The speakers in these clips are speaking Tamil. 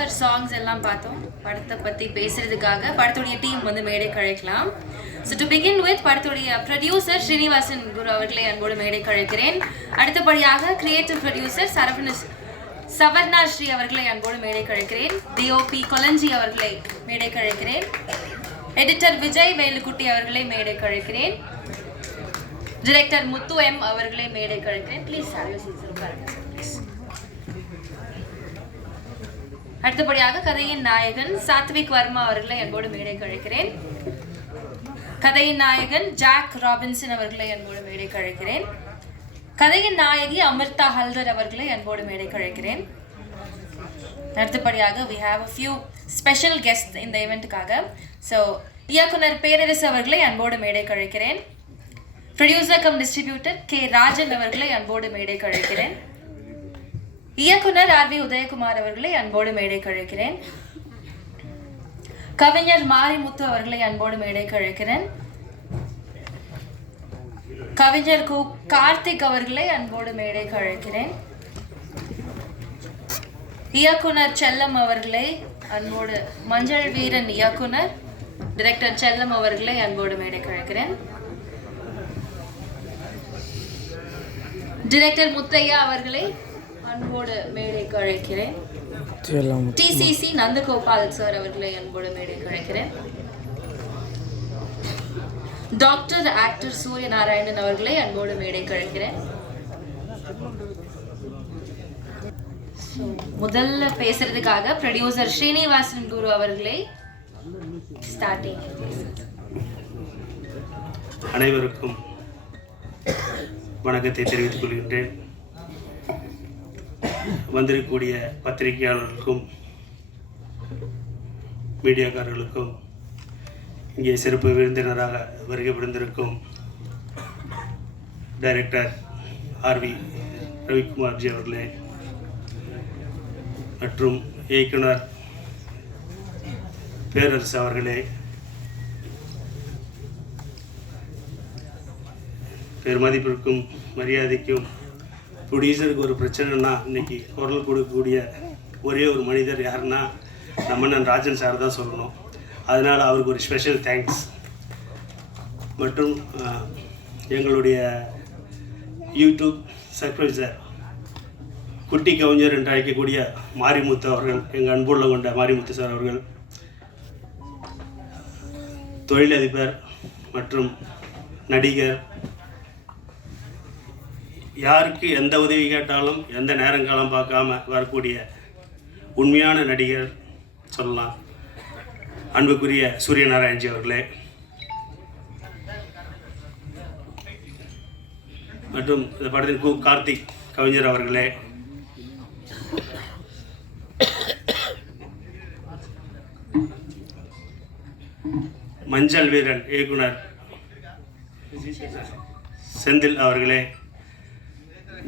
ட்ரெய்லர் சாங்ஸ் எல்லாம் பார்த்தோம். படத்தை பற்றி பேசுறதுக்காக படத்துடைய டீம் வந்து மேடை கழைக்கலாம். ஸோ டு பிகின் வித் படத்துடைய ப்ரொடியூசர் ஸ்ரீனிவாசன் குரு அவர்களை அன்போடு மேடை கழைக்கிறேன். அடுத்தபடியாக கிரியேட்டிவ் ப்ரொடியூசர் சவர்ணா ஸ்ரீ அவர்களை அன்போடு மேடை கழைக்கிறேன். டிஓபி கொலஞ்சி அவர்களை மேடை கழைக்கிறேன். எடிட்டர் விஜய் வேலுக்குட்டி அவர்களை மேடை கழைக்கிறேன். டிரெக்டர் முத்து எம் அவர்களை மேடை கழைக்கிறேன். ப்ளீஸ் அடுத்தபடியாக கதையின் நாயகன் சாத்விக் வர்மா அவர்களை அன்போடு மேடை கழைக்கிறேன். கதையின் நாயகன் ஜாக் ராபின்சன் அவர்களை அன்போடு மேடை கழைக்கிறேன். கதையின் நாயகி அமிர்தா ஹல்தர் அவர்களை அன்போடு மேடை கழைக்கிறேன். அடுத்தபடியாக we have a few special guests இந்த ஈவெண்ட்டுக்காக. ஸோ இயக்குனர் பேரரசு அவர்களை அன்போடு மேடை கழைக்கிறேன். Producer cum distributor K Rajan அவர்களை அன்போடு மேடை கழைக்கிறேன். இயக்குனர் ஆர் வி உதயகுமார் அவர்களை அன்போடு மேடை கழைக்கிறேன். கவிஞர் மாரிமுத்து அவர்களை அன்போடு மேடை கழைக்கிறேன். கவிஞர் கு கார்த்திக் அவர்களை அன்போடு மேடை கழைக்கிறேன். இயக்குனர் செல்லம் அவர்களை அன்போடு மஞ்சள் வீரன் இயக்குனர் டைரக்டர் செல்லம் அவர்களை அன்போடு மேடை கழைக்கிறேன். டைரக்டர் முத்தையா அவர்களை அன்போடு மேடை கழைக்கிறேன். டிசிசி நந்தகோபால் சார் அவர்களை அன்போடு மேடை கழைக்கிறேன். டாக்டர் ஆக்டர் சூரிய நாராயணன் அவர்களை அன்போடு மேடை கழைக்கிறேன். முதல்ல பேசுறதுக்காக ப்ரொடியூசர் ஸ்ரீனிவாசன் குரு அவர்களை ஸ்டார்டிங். அனைவருக்கும் வணக்கத்தை தெரிவித்துக் கொள்கின்றேன். வந்திருக்கக்கூடிய பத்திரிகையாளர்களுக்கும் மீடியாக்காரர்களுக்கும் இங்கே சிறப்பு விருந்தினராக வருகை புரிந்திருக்கும் டைரக்டர் ஆர்வி ரவிக்குமார்ஜி அவர்களே மற்றும் இயக்குனர் பேரரசு அவர்களே, பெருமதிப்பிற்கும் மரியாதைக்கும் ப்ரொடியூசருக்கு ஒரு பிரச்சனைனா இன்றைக்கி குரல் கொடுக்கக்கூடிய ஒரே ஒரு மனிதர் யாருன்னா நம்ம ராஜன் சார் தான் சொல்லணும். அதனால் அவருக்கு ஒரு ஸ்பெஷல் தேங்க்ஸ். மற்றும் எங்களுடைய யூடியூப் சப்ஸ்கிரைபர் குட்டி கவிஞர் என்று அழைக்கக்கூடிய மாரிமுத்து அவர்கள், எங்கள் அன்புள்ள கொண்ட மாரிமுத்து சார் அவர்கள், தொழிலதிபர் மற்றும் நடிகர், யாருக்கு எந்த உதவி கேட்டாலும் எந்த நேரங்காலம் பார்க்காம வரக்கூடிய உண்மையான நடிகர் சொல்லலாம், அன்புக்குரிய சூரிய நாராயணஜி அவர்களே, மற்றும் இந்த படத்தின் கு கார்த்திக் கவிஞர் அவர்களே, மஞ்சள் வீரன் இயக்குனர் செந்தில் அவர்களே,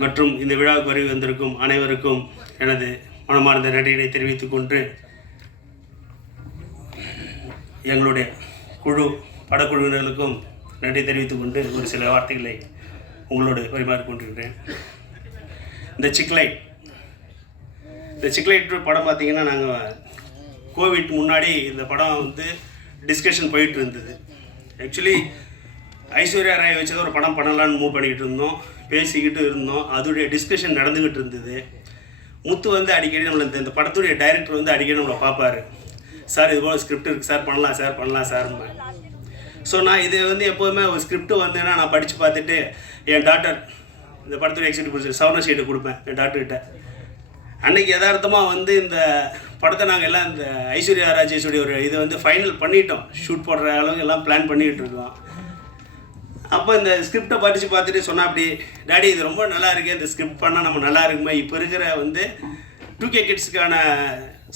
மற்றும் இந்த விழாவுக்கு வருகை வந்திருக்கும் அனைவருக்கும் எனது மனமார்ந்த நன்றியினை தெரிவித்துக் கொண்டு எங்களுடைய படக்குழுவினர்களுக்கும் நன்றி தெரிவித்துக் கொண்டு ஒரு சில வார்த்தைகளை உங்களோடு பரிமாறிக்கொண்டிருக்கிறேன். இந்த சிக்லைட் படம் பார்த்திங்கன்னா, நாங்கள் கோவிட் முன்னாடி இந்த படம் வந்து டிஸ்கஷன் போயிட்டு இருந்தது. ஆக்சுவலி ஐஸ்வர்யா ராய் வச்சு ஒரு படம் பண்ணலான்னு மூவ் பண்ணிக்கிட்டு இருந்தோம், பேசிக்கிட்டு இருந்தோம். அதோடைய டிஸ்கஷன் நடந்துக்கிட்டு இருந்தது. முத்து வந்து அடிக்கடி நம்மளை இந்த படத்துடைய டைரக்டர் வந்து அடிக்கடி நம்மளை பார்ப்பார். சார் இது போல் ஸ்கிரிப்ட் இருக்குது சார், பண்ணலாம் சார். ஸோ நான் இது வந்து எப்போதுமே ஒரு ஸ்கிரிப்ட் வந்தேன்னா நான் படித்து பார்த்துட்டு என் டாக்டர் இந்த படத்துடைய எக்ஸிக்யூட்டிவ் ப்ரொடியூசர் சவர்ணா ஷீட்டை கொடுப்பேன் என் டாக்டர்கிட்ட. அன்றைக்கி யதார்த்தமாக வந்து இந்த படத்தை நாங்கள் எல்லாம் இந்த ஐஸ்வர்யா ராஜேஷுடைய ஒரு இதை வந்து ஃபைனல் பண்ணிட்டோம். ஷூட் போடுற அளவுக்கு எல்லாம் பிளான் பண்ணிகிட்டு இருக்கோம். அப்போ இந்த ஸ்கிரிப்டை படித்து பார்த்துட்டு சொன்னால், அப்படி டாடி இது ரொம்ப நல்லா இருக்குது, இந்த ஸ்கிரிப்ட் பண்ணால் நம்ம நல்லா இருக்குமே, இப்போ இருக்கிற வந்து 2K கிட்ஸுக்கான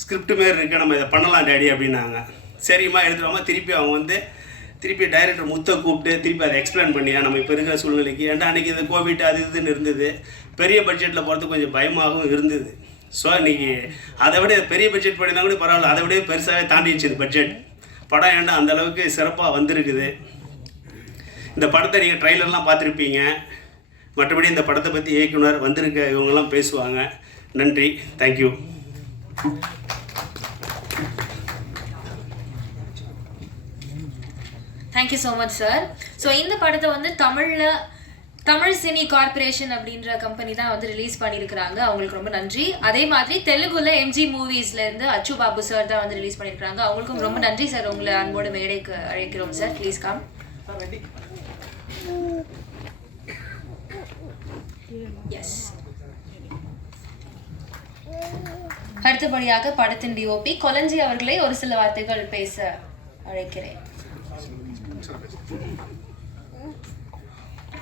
ஸ்கிரிப்ட் மாரி இருக்குது, நம்ம இதை பண்ணலாம் டாடி அப்படின்னாங்க. சரிம்மா எடுத்துருவாமா. திருப்பி அவங்க வந்து டைரக்டர் முத்தை கூப்பிட்டு திருப்பி அதை எக்ஸ்பிளைன் பண்ணியா நம்ம இப்போ இருக்கிற சூழ்நிலைக்கு. ஏன்டா அன்றைக்கி இந்த கோவிட் அது இதுன்னு இருந்தது, பெரிய பட்ஜெட்டில் போகிறதுக்கு கொஞ்சம் பயமாகவும் இருந்தது. ஸோ இன்றைக்கி அதை விட பெரிய பட்ஜெட் பண்ணியிருந்தா கூட பரவாயில்ல, அதை விட பெருசாகவே தாண்டிடுச்சு இந்த பட்ஜெட். படம் ஏன்டா அந்தளவுக்கு சிறப்பாக வந்திருக்குது. இந்த படத்தை நீங்கள் ட்ரைலர்லாம் பார்த்துருப்பீங்க. மற்றபடி இந்த படத்தை பற்றி இயக்குனர் வந்திருக்க இவங்கெல்லாம் பேசுவாங்க. நன்றி, thank you. Thank you so much sir. So இந்த படத்தை வந்து தமிழ் சினி கார்பரேஷன் அப்படின்ற கம்பெனி தான் வந்து ரிலீஸ் பண்ணியிருக்கிறாங்க. அவங்களுக்கு ரொம்ப நன்றி. அதே மாதிரி தெலுங்குல எம்ஜி மூவிஸ்லேருந்து அச்சு பாபு சார் தான் வந்து ரிலீஸ் பண்ணியிருக்காங்க. அவங்களுக்கும் ரொம்ப நன்றி சார். உங்களை அன்போடு மேடைக்கு அழைக்கிறோம் சார். Please come. எஸ். அடுத்தபடியாக படத்தின் டிஓபி கொலஞ்சி அவர்களை ஒரு சில வார்த்தைகள் பேச அழைக்கிறேன்.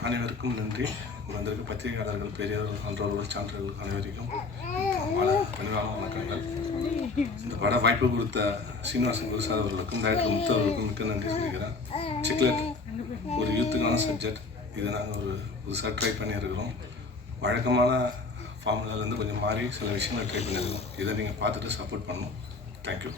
அனைவருக்கும் நன்றி. வந்திருக்க பத்திரிகையாளர்கள், பெரியவர்கள், சான்றோர்கள், சான்றோர்கள் அனைவருக்கும் பணிவான வணக்கங்கள். இந்த பட வாய்ப்பு கொடுத்த சீனிவாசன் குருசார் அவர்களுக்கும் டைரக்டர் முத்து அவர்களுக்கும் மிக்க நன்றி சொல்லிக்கிறேன். சிக்லெட் ஒரு யூத்துக்கான சப்ஜெக்ட். இதை நாங்கள் ஒரு புதுசாக ட்ரை பண்ணியிருக்கிறோம். வழக்கமான ஃபார்முலாலேருந்து கொஞ்சம் மாறி சில விஷயங்களை ட்ரை பண்ணியிருக்கோம். இதை நீங்கள் பார்த்துட்டு சப்போர்ட் பண்ணணும். Thank you.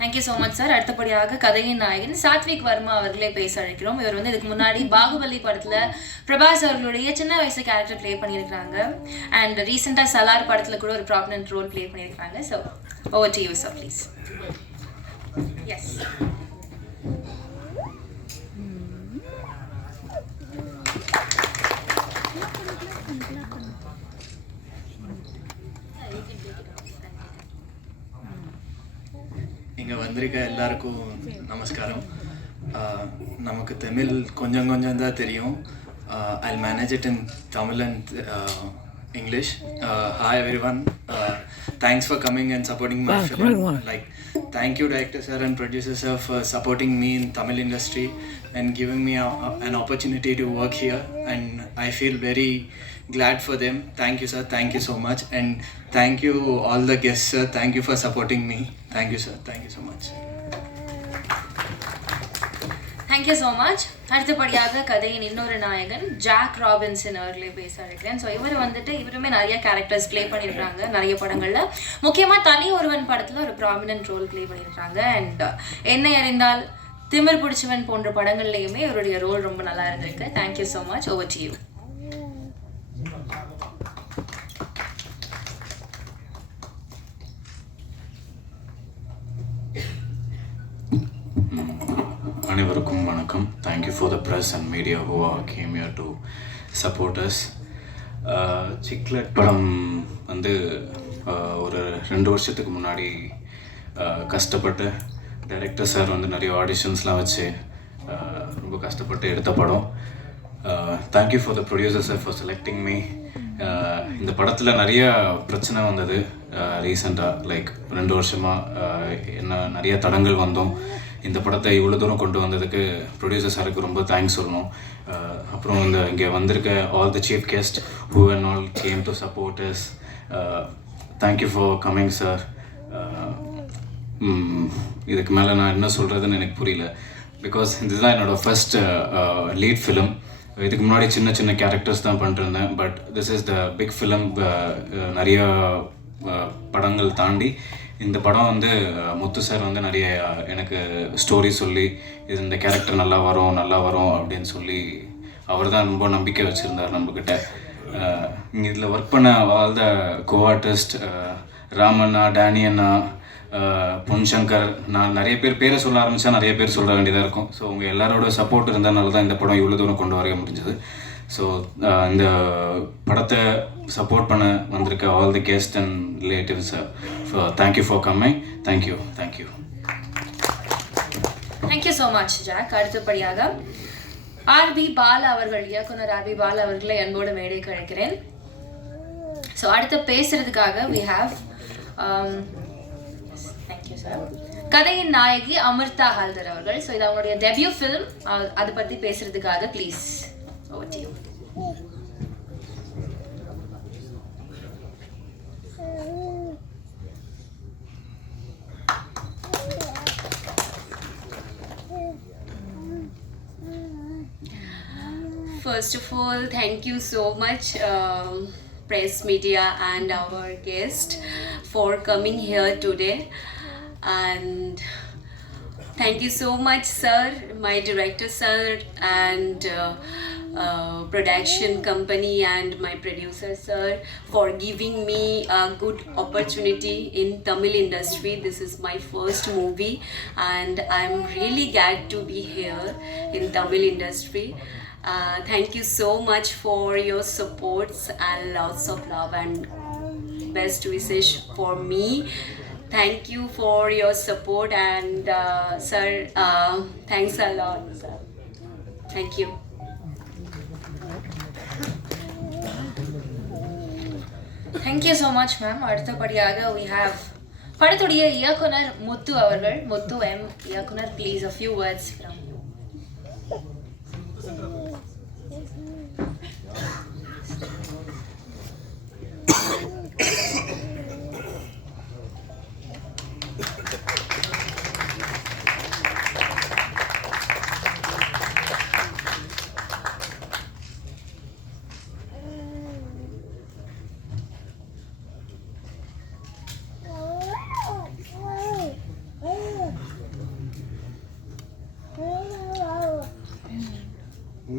Thank you so much sir. அடுத்தபடியாக கதையின் நாயகன் சாத்விக் வர்மா அவர்களே பேச அழைக்கிறோம். இவர் வந்து இதுக்கு முன்னாடி பாகுபலி படத்தில் பிரபாஸ் அவர்களுடைய சின்ன வயசு கேரக்டர் ப்ளே பண்ணியிருக்காங்க. அண்ட் ரீசெண்டாக சலார் படத்தில் கூட ஒரு ப்ராமினன்ட் ரோல் ப்ளே பண்ணியிருக்காங்க. So over to you sir please. Yes. இங்கே வந்திருக்க எல்லாருக்கும் நமஸ்காரம். நமக்கு தமிழ் கொஞ்சம் கொஞ்சம் தான் தெரியும். ஐ manage it in Tamil and English. Hi everyone. Thanks for coming and supporting my film. Like, thank you director sir and producer sir for supporting me in Tamil industry and giving me an opportunity to work here, and I feel very glad for them. Thank you sir, thank you so much, and thank you all the guests sir, thank you for supporting me. Thank you sir, thank you so much. Thank you so much. அடுத்தபடியாக கதையின் இன்னொரு நாயகன் ஜாக் ராபின்சன் அவர்களே பேச அழைக்கிறேன். ஸோ இவருமே நிறைய கேரக்டர்ஸ் ப்ளே பண்ணியிருக்காங்க நிறைய படங்களில். முக்கியமாக தனி ஒருவன் படத்தில் ஒரு ப்ராமினன்ட் ரோல் ப்ளே பண்ணியிருக்காங்க. அண்ட் என்னை அறிந்தால், திமிர் பிடிச்சவன் போன்ற படங்கள்லையுமே இவருடைய ரோல் ரொம்ப நல்லா இருந்திருக்கு. Thank you so much. Over to you. அனைவருக்கும் வணக்கம். Thank you for the press and media who came here to support us. Cichlid படம் வந்து ஒரு 2 வருஷத்துக்கு முன்னாடி கஷ்டப்பட்டு டைரக்டர் சார் வந்து நிறைய ஆடிஷன்ஸ்லாம் வச்சு ரொம்ப கஷ்டப்பட்டு எடுத்த படம். Thank you for the producer sir for selecting me. இந்த படத்தில் நிறைய பிரச்சனை வந்தது ரீசெண்டாக. லைக் 2 வருஷமாக என்ன நிறைய தடங்கள் வந்தோம். இந்த படத்தை இவ்வளோ தூரம் கொண்டு வந்ததுக்கு ப்ரொடியூசர் சாருக்கு ரொம்ப தேங்க்ஸ் சொல்லணும். அப்புறம் இங்கே வந்திருக்க all the chief guest who and all came to support us. Thank you for coming sir. இதுக்கு மேலே நான் என்ன சொல்கிறதுன்னு எனக்கு புரியல. பிகாஸ் இதுதான் என்னோடய ஃபர்ஸ்ட் லீட் ஃபிலிம். இதுக்கு முன்னாடி சின்ன சின்ன கேரக்டர்ஸ் தான் பண்ணிருந்தேன். But this is the big film. நிறைய படங்கள் தாண்டி இந்த படம் வந்து முத்து சார் வந்து நிறைய எனக்கு ஸ்டோரி சொல்லி இந்த கேரக்டர் நல்லா வரும் அப்படின்னு சொல்லி அவர் தான் ரொம்ப நம்பிக்கை வச்சுருந்தார் நம்மக்கிட்ட. இதில் ஒர்க் பண்ண ஆல் த கோ-ஆர்டிஸ்ட் ராமண்ணா, டேனி அண்ணா, பொன்சங்கர், நான் நிறைய பேரை சொல்ல ஆரம்பித்தா நிறைய பேர் சொல்ல வேண்டியதாக இருக்கும். ஸோ உங்கள் எல்லாரோட சப்போர்ட் இருந்ததுனால தான் இந்த படம் இவ்வளோ தூரம் கொண்டு வர முடிஞ்சது. ஸோ இந்த படத்தை சப்போர்ட் பண்ண வந்திருக்க all the guest and relatives, thank you for coming. Thank you. Thank you so much Jack. அடுத்தபடியாக ஆர்பி பாலா அவர்கள், இயக்குனர் ஆர்பி பாலா அவர்களை அன்போடு மேடைக்கு அழைக்கிறேன். ஸோ அடுத்து பேசுறதுக்காக we have தேங்க்யூ சார், கதையின் நாயகி அமிர்தா ஹால்தர் அவர்கள். ஸோ இது அவங்களுடைய டெபியூ ஃபிலிம். அதை பற்றி பேசுறதுக்காக please over to you. First of all, thank you so much, press media and our guest, for coming here today. And thank you so much, sir, my director sir, and production company and my producer sir for giving me a good opportunity in Tamil industry. This is my first movie and I'm really glad to be here in Tamil industry. Thank you so much for your supports and lots of love and best wishes for me. Thank you for your support and sir, thanks a lot sir. Thank you. Thank you so much ma'am. அடுத்தபடியாக we have படத்துடைய இயக்குனர் முத்து அவர்கள். முத்து M இயக்குனர், please a few words from you.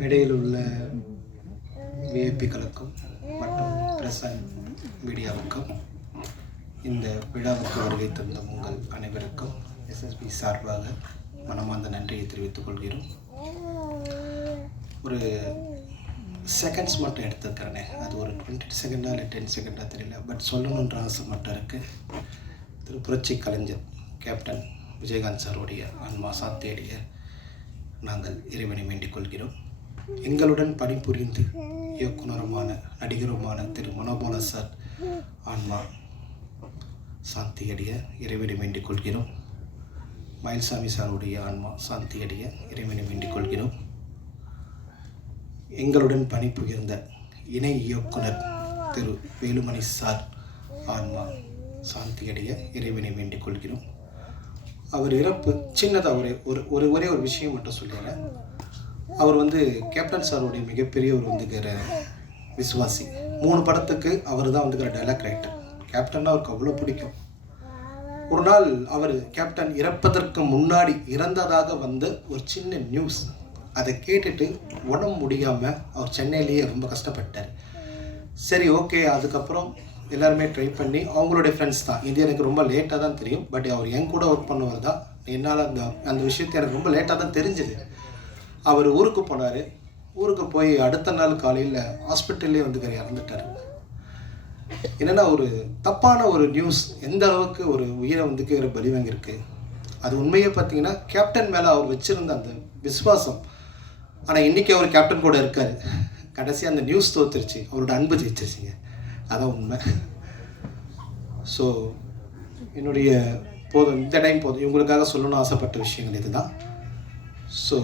மேடையில் உள்ள விஐபிக்களுக்கும் மற்றும் பிரஸ் அண்ட் மீடியாவுக்கும் இந்த விழாவுக்கு வருகை தந்த உங்கள் அனைவருக்கும் எஸ்எஸ்பி சார்பாக மனமார்ந்த நன்றியை தெரிவித்துக் கொள்கிறோம். ஒரு செகண்ட்ஸ் மட்டும் எடுத்துக்கிறேனே, அது ஒரு 20 செகண்டாக இல்லை 10 செகண்டாக தெரியல, பட் சொல்லணுன்ற ஆசை மட்டும் இருக்குது. புரட்சி கலைஞர் கேப்டன் விஜயகாந்த் சாருடைய ஆன்மா சாந்தியடைய நாங்கள் இறைவனை வேண்டிக் கொள்கிறோம். எங்களுடன் பணிபுரிந்து இயக்குனருமான நடிகருமான திரு மனோபால சார் ஆன்மா சாந்தியடைய இறைவனை வேண்டிக் கொள்கிறோம். மயில்சாமி சாருடைய ஆன்மா சாந்தியடைய இறைவனை வேண்டிக் கொள்கிறோம். எங்களுடன் பணிபுரிந்த இணை இயக்குனர் திரு வேலுமணி சார் ஆன்மா சாந்தியடைய இறைவனை வேண்டிக் கொள்கிறோம். அவர் இறப்பு சின்னதாக ஒரே ஒரு விஷயம் மட்டும் சொல்லிடுறேன். அவர் கேப்டன் சாருடைய மிகப்பெரிய ஒரு விசுவாசி. 3 படத்துக்கு அவர் தான் டைலாக் ரைட்டர். கேப்டன்னா அவருக்கு அவ்வளோ பிடிக்கும். ஒரு நாள் அவர் கேப்டன் இறப்பதற்கு முன்னாடி இறந்ததாக ஒரு சின்ன நியூஸ், அதை கேட்டுட்டு உடம்பு முடியாமல் அவர் சென்னையிலேயே ரொம்ப கஷ்டப்பட்டார். சரி, ஓகே. அதுக்கப்புறம் எல்லாருமே ட்ரை பண்ணி அவங்களுடைய ஃப்ரெண்ட்ஸ் தான். இது எனக்கு ரொம்ப லேட்டாக தான் தெரியும், பட் அவர் என் கூட ஒர்க் பண்ணவர் தான். என்னால் அந்த விஷயத்தை எனக்கு ரொம்ப லேட்டாக தான் தெரிஞ்சுது. அவர் ஊருக்கு போனார். ஊருக்கு போய் அடுத்த நாள் காலையில் ஹாஸ்பிட்டல்லே இறந்துட்டார். என்னென்னா, ஒரு தப்பான ஒரு நியூஸ் எந்த அளவுக்கு ஒரு உயிரை பலி வாங்கியிருக்கு. அது உண்மையை பார்த்தீங்கன்னா கேப்டன் மேலே அவர் வச்சுருந்த அந்த விசுவாசம். ஆனால் இன்றைக்கி அவர் கேப்டன் கூட இருக்கார். கடைசி அந்த நியூஸ் தோத்துருச்சு, அவரோட அன்பு ஜெயிச்சிருச்சுங்க. அதான் உண்மை. ஸோ என்னுடைய இந்த டைம் போதும். இவங்களுக்காக சொல்லணும்னு ஆசைப்பட்ட விஷயங்கள் இது தான். ஸோ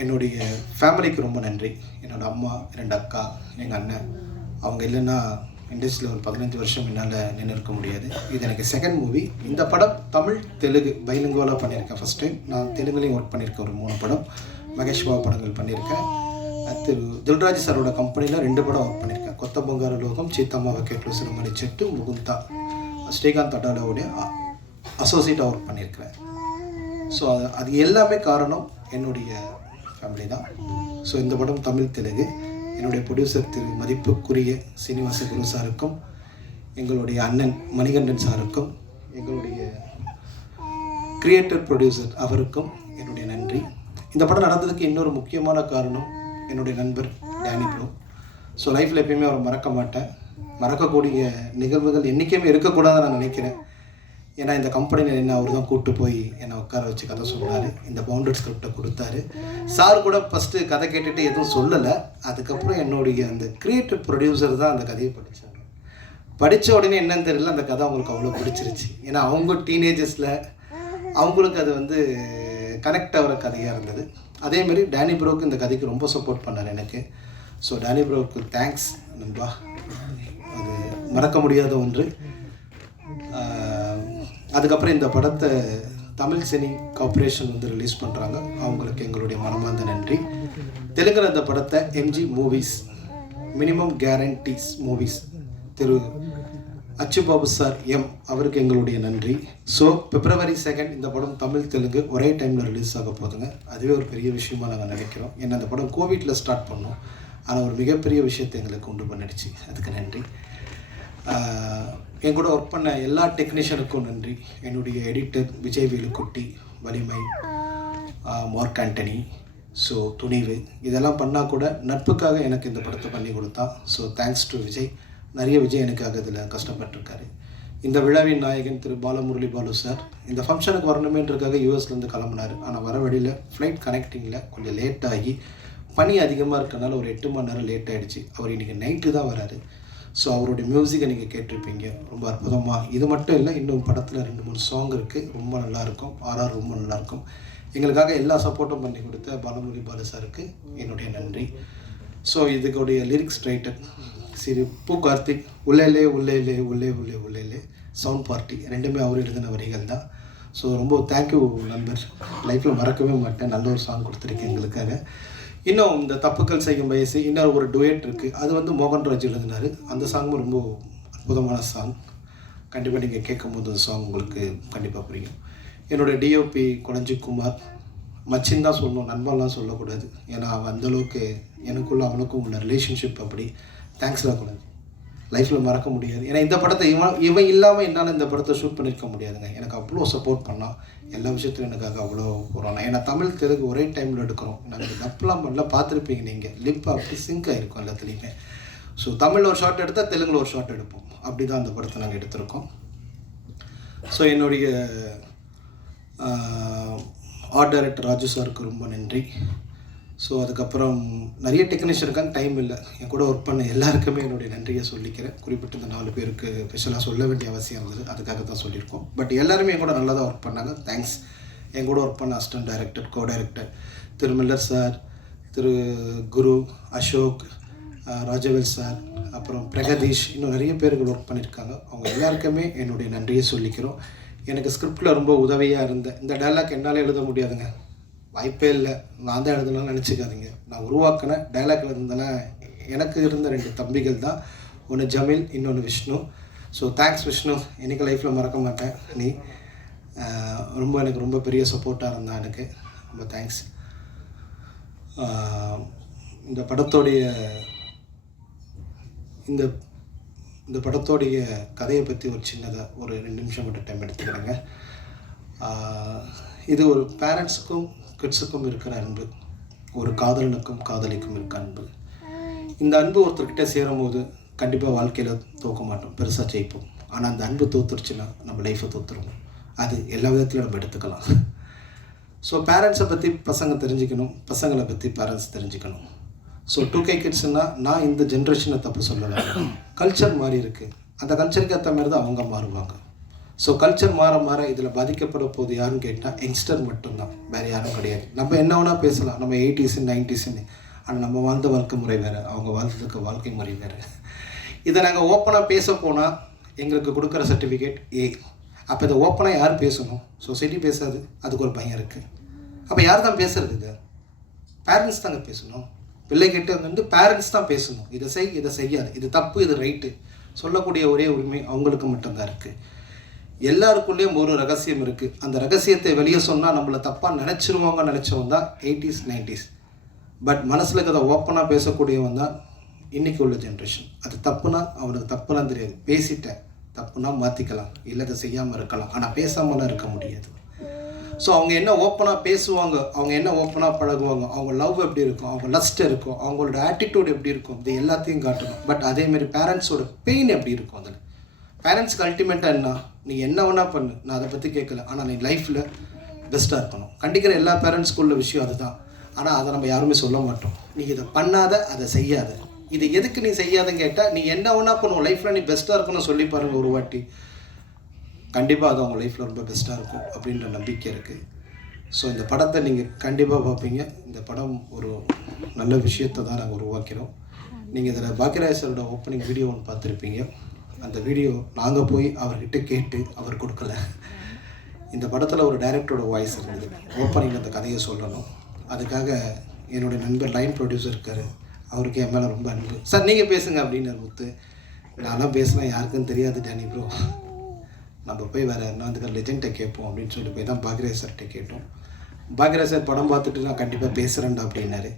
என்னுடைய ஃபேமிலிக்கு ரொம்ப நன்றி. என்னோடய அம்மா, 2 அக்கா, எங்கள் அண்ணன். அவங்க இல்லைன்னா இண்டஸ்ட்ரியில் ஒரு 15 வருஷம் என்னால் நின்று இருக்க முடியாது. இது எனக்கு செகண்ட் மூவி. இந்த படம் தமிழ் தெலுங்கு பைலிங்குவலாக பண்ணியிருக்கேன். ஃபஸ்ட் டைம் நான் தெலுங்குலேயும் ஒர்க் பண்ணியிருக்கேன். ஒரு 3 படம் மகேஷ் பாபு படங்கள் பண்ணியிருக்கேன். திரு தில்ராஜ் சாரோட கம்பெனியில் 2 படம் ஒர்க் பண்ணியிருக்கேன். கொத்த பொங்கார லோகம், சீத்தம்மா வக்கேட்லு சிறுமணி செட்டு, முகுந்தா, ஸ்ரீகாந்த் அடாலாவுடைய அசோசியேட்டாக ஒர்க் பண்ணியிருக்கிறேன். ஸோ அது எல்லாமே காரணம் என்னுடைய ஃபேமிலி தான். ஸோ இந்த படம் தமிழ் தெலுங்கு. என்னுடைய ப்ரொடியூசர் திரு மதிப்புக்குரிய சீனிவாச குரு சாருக்கும், எங்களுடைய அண்ணன் மணிகண்டன் சாருக்கும், எங்களுடைய கிரியேட்டர் ப்ரொடியூசர் அவருக்கும் என்னுடைய நன்றி. இந்த படம் நடந்ததுக்கு இன்னொரு முக்கியமான காரணம் என்னுடைய நண்பர் டேனி ப்ரோ. ஸோ லைஃப்பில் எப்பயுமே அவரை மறக்க மாட்டேன். மறக்கக்கூடிய நிகழ்வுகள் என்றைக்குமே இருக்கக்கூடாதுன்னு நான் நினைக்கிறேன். ஏன்னா இந்த கம்பெனியில் என்ன அவர் தான் கூப்பிட்டு போய் என்னை உட்கார வச்சு கதை சொன்னார். இந்த பவுண்டட் ஸ்கிரிப்டை கொடுத்தாரு. சார் கூட ஃபஸ்ட்டு கதை கேட்டுட்டு எதுவும் சொல்லலை. அதுக்கப்புறம் என்னுடைய அந்த கிரியேட்டிவ் ப்ரொடியூசர் தான் அந்த கதையை படித்தாங்க. படித்த உடனே என்னன்னு தெரியல, அந்த கதை அவங்களுக்கு அவ்வளோ பிடிச்சிருச்சு. ஏன்னா அவங்க டீனேஜர்ஸில் அவங்களுக்கு அது கனெக்ட் ஆகிற கதையாக இருந்தது. அதேமாரி டேனி ப்ரோவுக்கு இந்த கதைக்கு ரொம்ப சப்போர்ட் பண்ணார் எனக்கு. ஸோ டேனி ப்ரோவுக்கு தேங்க்ஸ் நண்பா. அது மறக்க முடியாத ஒன்று. அதுக்கப்புறம் இந்த படத்தை தமிழ் சினி கார்ப்பரேஷன் ரிலீஸ் பண்ணுறாங்க. அவங்களுக்கு எங்களுடைய மனமார்ந்த நன்றி. தெலுங்கில் இந்த படத்தை MG movies, minimum guarantees movies, Thiru Achubabu sir அவருக்கு எங்களுடைய நன்றி. ஸோ February 2 இந்த படம் தமிழ் தெலுங்கு ஒரே டைமில் ரிலீஸ் ஆக போதுங்க. அதுவே ஒரு பெரிய விஷயமா நாங்கள் நினைக்கிறோம். ஏன்னா அந்த படம் கோவிட்டில் ஸ்டார்ட் பண்ணோம், ஆனால் ஒரு மிகப்பெரிய விஷயத்தை எங்களுக்கு உண்டு பண்ணிடுச்சு. அதுக்கு நன்றி. என் கூட ஒர்க் பண்ண எல்லா டெக்னீஷியனுக்கும் நன்றி. என்னுடைய எடிட்டர் விஜய் வேலுக்குட்டி, வலிமை, மார்க் ஆண்டனி, ஸோ துணிவு, இதெல்லாம் பண்ணால் கூட நட்புக்காக எனக்கு இந்த படத்தை பண்ணி கொடுத்தான். So thanks to Vijay. நிறைய விஜய் எனக்காக இதில் கஷ்டப்பட்டிருக்காரு. இந்த விழாவின் நாயகன் திரு பாலமுரளி பாலு சார் இந்த ஃபங்க்ஷனுக்கு வரணுமேன்றதுக்காக யூஎஸ்லேருந்து கிளம்புனார். ஆனால் வர வழியில் ஃப்ளைட் கனெக்டிங்கில் கொஞ்சம் லேட் ஆகி பனி அதிகமாக இருக்கனால ஒரு 8 மணி நேரம் லேட் ஆகிடுச்சு. அவர் இன்றைக்கி நைட்டு தான் வராரு. ஸோ அவருடைய மியூசிக்கை நீங்கள் கேட்டிருப்பீங்க, ரொம்ப அற்புதமாக. இது மட்டும் இல்லை, இன்னும் படத்தில் 2-3 சாங் இருக்குது, ரொம்ப நல்லாயிருக்கும். ஆர்ஆர் ரொம்ப நல்லாயிருக்கும். எங்களுக்காக எல்லா சப்போர்ட்டும் பண்ணி கொடுத்த பாலமுரளி பாலு சாருக்கு என்னுடைய நன்றி. ஸோ இதுக்குடைய லிரிக்ஸ் ரைட்டர் சரி பூ கார்த்திக், உள்ளேலே உள்ளேலே உள்ளே உள்ளே உள்ளேலே, சவுண்ட் பார்ட்டி, ரெண்டுமே அவர் எழுதின வரிகள் தான். ஸோ ரொம்ப தேங்க்யூ நண்பர், லைஃப்பில் மறக்கவே மாட்டேன். நல்ல ஒரு சாங் கொடுத்துருக்கேன் எங்களுக்காக. இன்னும் இந்த தப்புக்கள் செய்யும் வயசு இன்னொரு ஒரு டுயட் இருக்குது, அது வந்து மோகன்ராஜ் எழுதினார். அந்த சாங்கும் ரொம்ப அற்புதமான சாங். கண்டிப்பாக நீங்கள் கேட்கும் போது அந்த சாங் உங்களுக்கு கண்டிப்பாக புரியும். என்னோடய டிஓபி குளஞ்சிக்குமார், மச்சின் தான் சொல்லணும், நண்பன்லாம் சொல்லக்கூடாது. ஏன்னா அவன் அந்தளவுக்கு எனக்குள்ள அவனுக்கும் உள்ள ரிலேஷன்ஷிப் அப்படி. தேங்க்ஸ்லாம் குளஞ்சி, லைஃப்பில் மறக்க முடியாது. ஏன்னா இந்த படத்தை இவன் இல்லாமல் என்னால் இந்த படத்தை ஷூட் பண்ணியிருக்க முடியாதுங்க. எனக்கு அவ்வளோ சப்போர்ட் பண்ணான், எல்லா விஷயத்துலையும் எனக்காக அவ்வளோ போகிறான். ஏன்னா தமிழ் தெலுங்கு ஒரே டைமில் எடுக்கிறோம். நாங்கள் தப்புலாம் பண்ணல, பார்த்துருப்பீங்க நீங்கள், லிப் அப்படி சிங்க் ஆகிருக்கும் எல்லாத்துலேயுமே. ஸோ தமிழில் ஒரு ஷார்ட் எடுத்தால் தெலுங்கில் ஒரு ஷார்ட் எடுப்போம், அப்படி தான் அந்த படத்தை நாங்கள் எடுத்திருக்கோம். ஸோ என்னுடைய ஆர்ட் டைரக்டர் ராஜு சாருக்கு ரொம்ப நன்றி. ஸோ அதுக்கப்புறம் நிறைய டெக்னீஷியனுக்கான டைம் இல்லை, என் கூட ஒர்க் பண்ண எல்லாருக்குமே என்னுடைய நன்றியை சொல்லிக்கிறேன். குறிப்பிட்ட இந்த 4 பேருக்கு ஸ்பெஷலாக சொல்ல வேண்டிய அவசியம் இருந்தது, அதுக்காக தான் சொல்லியிருக்கோம். பட் எல்லாருமே என் கூட நல்லா தான் ஒர்க் பண்ணாங்க, தேங்க்ஸ். என் கூட ஒர்க் பண்ண அசிஸ்டன்ட் டைரக்டர், கோ டைரக்டர் திரு மில்லர் சார், திரு குரு, அசோக், ராஜவேல் சார், அப்புறம் பிரகதீஷ், இன்னும் நிறைய பேர்கள் ஒர்க் பண்ணியிருக்காங்க. அவங்க எல்லாருக்குமே என்னுடைய நன்றியை சொல்லிக்கிறோம். எனக்கு ஸ்கிரிப்டில் ரொம்ப உதவியாக இருந்தேன். இந்த டைலாக் என்னால் எழுத முடியாதுங்க, வாய்ப்பே இல்லை, நான் தான் எழுதணும்னு நினச்சிக்காதீங்க. நான் உருவாக்கின டைலாக் எழுதுனதெல்லாம் எனக்கு இருந்த 2 தம்பிகள் தான், ஒன்று ஜமீல், இன்னொன்று விஷ்ணு. ஸோ தேங்க்ஸ் விஷ்ணு, எனக்கு லைஃப்பில் மறக்க மாட்டேன். நீ எனக்கு ரொம்ப பெரிய சப்போர்ட்டாக இருந்தான், எனக்கு ரொம்ப தேங்க்ஸ். இந்த படத்தோடைய கதையை பற்றி ஒரு சின்னதாக ஒரு 2 நிமிஷம் மட்டும் டைம் எடுத்துக்கிறேங்க. இது ஒரு பேரண்ட்ஸுக்கும் கிட்ஸுக்கும் இருக்கிற அன்பு, ஒரு காதலனுக்கும் காதலிக்கும் இருக்க அன்பு. இந்த அன்பு ஒருத்தர்கிட்ட சேரும் போது கண்டிப்பாக வாழ்க்கையில் தோக்க மாட்டோம், பெருசாக ஜெயிப்போம். ஆனால் அந்த அன்பு தோத்துருச்சுன்னா நம்ம லைஃப்பை தோற்றுருவோம். அது எல்லா விதத்துலையும் நம்ம எடுத்துக்கலாம். ஸோ பேரண்ட்ஸை பற்றி பசங்க தெரிஞ்சுக்கணும், பசங்களை பற்றி பேரண்ட்ஸ் தெரிஞ்சுக்கணும். ஸோ 2K கிட்ஸ்னால் நான் இந்த ஜென்ரேஷனை தப்பு சொல்லலை, கல்ச்சர் மாறி இருக்குது, அந்த கல்ச்சருக்கு ஏற்ற மாதிரி தான் அவங்க மாறுவாங்க. ஸோ கல்ச்சர் மாற மாற இதில் பாதிக்கப்பட போது யாருன்னு கேட்டால் யங்ஸ்டர் மட்டும்தான், வேறு யாரும் கிடையாது. நம்ம என்ன வேணால் பேசலாம், நம்ம 80s 90s, ஆனால் நம்ம வாழ்ந்த வாழ்க்கை முறை வேறு, அவங்க வாழ்ந்ததுக்கு வாழ்க்கை முறை வேறு. இதை நாங்கள் ஓப்பனாக பேச போனால் எங்களுக்கு கொடுக்குற சர்டிஃபிகேட் ஏ. அப்போ இதை ஓப்பனாக யார் பேசணும்? சொசைட்டி பேசாது, அதுக்கு ஒரு பயம் இருக்குது. அப்போ யார் தான் பேசுகிறது? இது பேரண்ட்ஸ் தாங்க பேசணும். பிள்ளைகிட்ட வந்து பேரண்ட்ஸ் தான் பேசணும். இதை செய், இதை செய்யாது, இது தப்பு, இது ரைட்டு சொல்லக்கூடிய ஒரே உரிமை அவங்களுக்கு மட்டும்தான் இருக்குது. எல்லாருக்குள்ளேயும் ஒரு ரகசியம் இருக்குது. அந்த ரகசியத்தை வெளியே சொன்னால் நம்மளை தப்பாக நினச்சிருவாங்கன்னு நினச்சவன் தான் 80s 90s. பட் மனசில் இருக்கிறத ஓப்பனாக பேசக்கூடியவன் தான் இன்றைக்கி உள்ள ஜென்ரேஷன். அது தப்புனா அவனுக்கு தப்புலாம் தெரியாது, பேசிட்டேன், தப்புனா மாற்றிக்கலாம், இல்லை அதை செய்யாமல் இருக்கலாம், ஆனால் பேசாமலாம் இருக்க முடியாது. ஸோ அவங்க என்ன ஓப்பனாக பேசுவாங்க, அவங்க என்ன ஓப்பனாக பழகுவாங்க, அவங்க லவ் எப்படி இருக்கும், அவங்க லஸ்ட் இருக்கும், அவங்களோட ஆட்டிடியூட் எப்படி இருக்கும், இது எல்லாத்தையும் காட்டணும். பட் அதேமாரி பேரண்ட்ஸோட பெயின் எப்படி இருக்கும், அதில் பேரண்ட்ஸ்க்கு அல்டிமேட்டாக என்ன, நீ என்ன வேணா பண்ணு, நான் அதை பற்றி கேட்கல, ஆனால் நீ லைஃப்பில் பெஸ்ட்டாக இருக்கணும். கண்டிக்கிற எல்லா பேரண்ட்ஸ்க்குள்ள விஷயம் அதுதான். ஆனால் அதை நம்ம யாருமே சொல்ல மாட்டோம். நீ இதை பண்ணாத, அதை செய்யாத, இது எதுக்கு நீ செய்யாதுன்னு கேட்டால், நீ என்ன வேணா பண்ணுவோம், லைஃப்பில் நீ பெஸ்ட்டாக இருக்கணும்னு சொல்லி பாருங்கள் ஒரு வாட்டி, கண்டிப்பாக அது அவங்க லைஃப்பில் ரொம்ப பெஸ்ட்டாக இருக்கும் அப்படின்ற நம்பிக்கை இருக்குது. ஸோ இந்த படத்தை நீங்கள் கண்டிப்பாக பார்ப்பீங்க. இந்த படம் ஒரு நல்ல விஷயத்தை தான் நாங்கள் உருவாக்கிறோம். நீங்கள் இதில் பாக்கியராஜரோட ஓப்பனிங் வீடியோ ஒன்று பார்த்துருப்பீங்க. அந்த வீடியோ நாங்கள் போய் அவர்கிட்ட கேட்டு அவர் கொடுக்கல. இந்த படத்தில் ஒரு டைரக்டரோட வாய்ஸ் இருந்தது, ஓப்பனிங்கில் அந்த கதையை சொல்லணும். அதுக்காக என்னுடைய நண்பர் லைன் ப்ரொடியூசர் இருக்கார், அவருக்கு என் மேலே ரொம்ப அன்பு. சார் நீங்கள் பேசுங்க அப்படின்னு முத்து, நான்லாம் பேசினா யாருக்கும் தெரியாது டேனி ப்ரோ, நம்ம போய் வேறு யாருன்னா வந்து லெஜெண்டை கேட்போம் அப்படின்னு சொல்லிட்டு போய் தான் பாக்யராஜ் சார்கிட்ட கேட்டோம். பாக்யராஜ் சார் படம் பார்த்துட்டு நான் கண்டிப்பாக பேசுகிறேன்டா அப்படின்னாரு.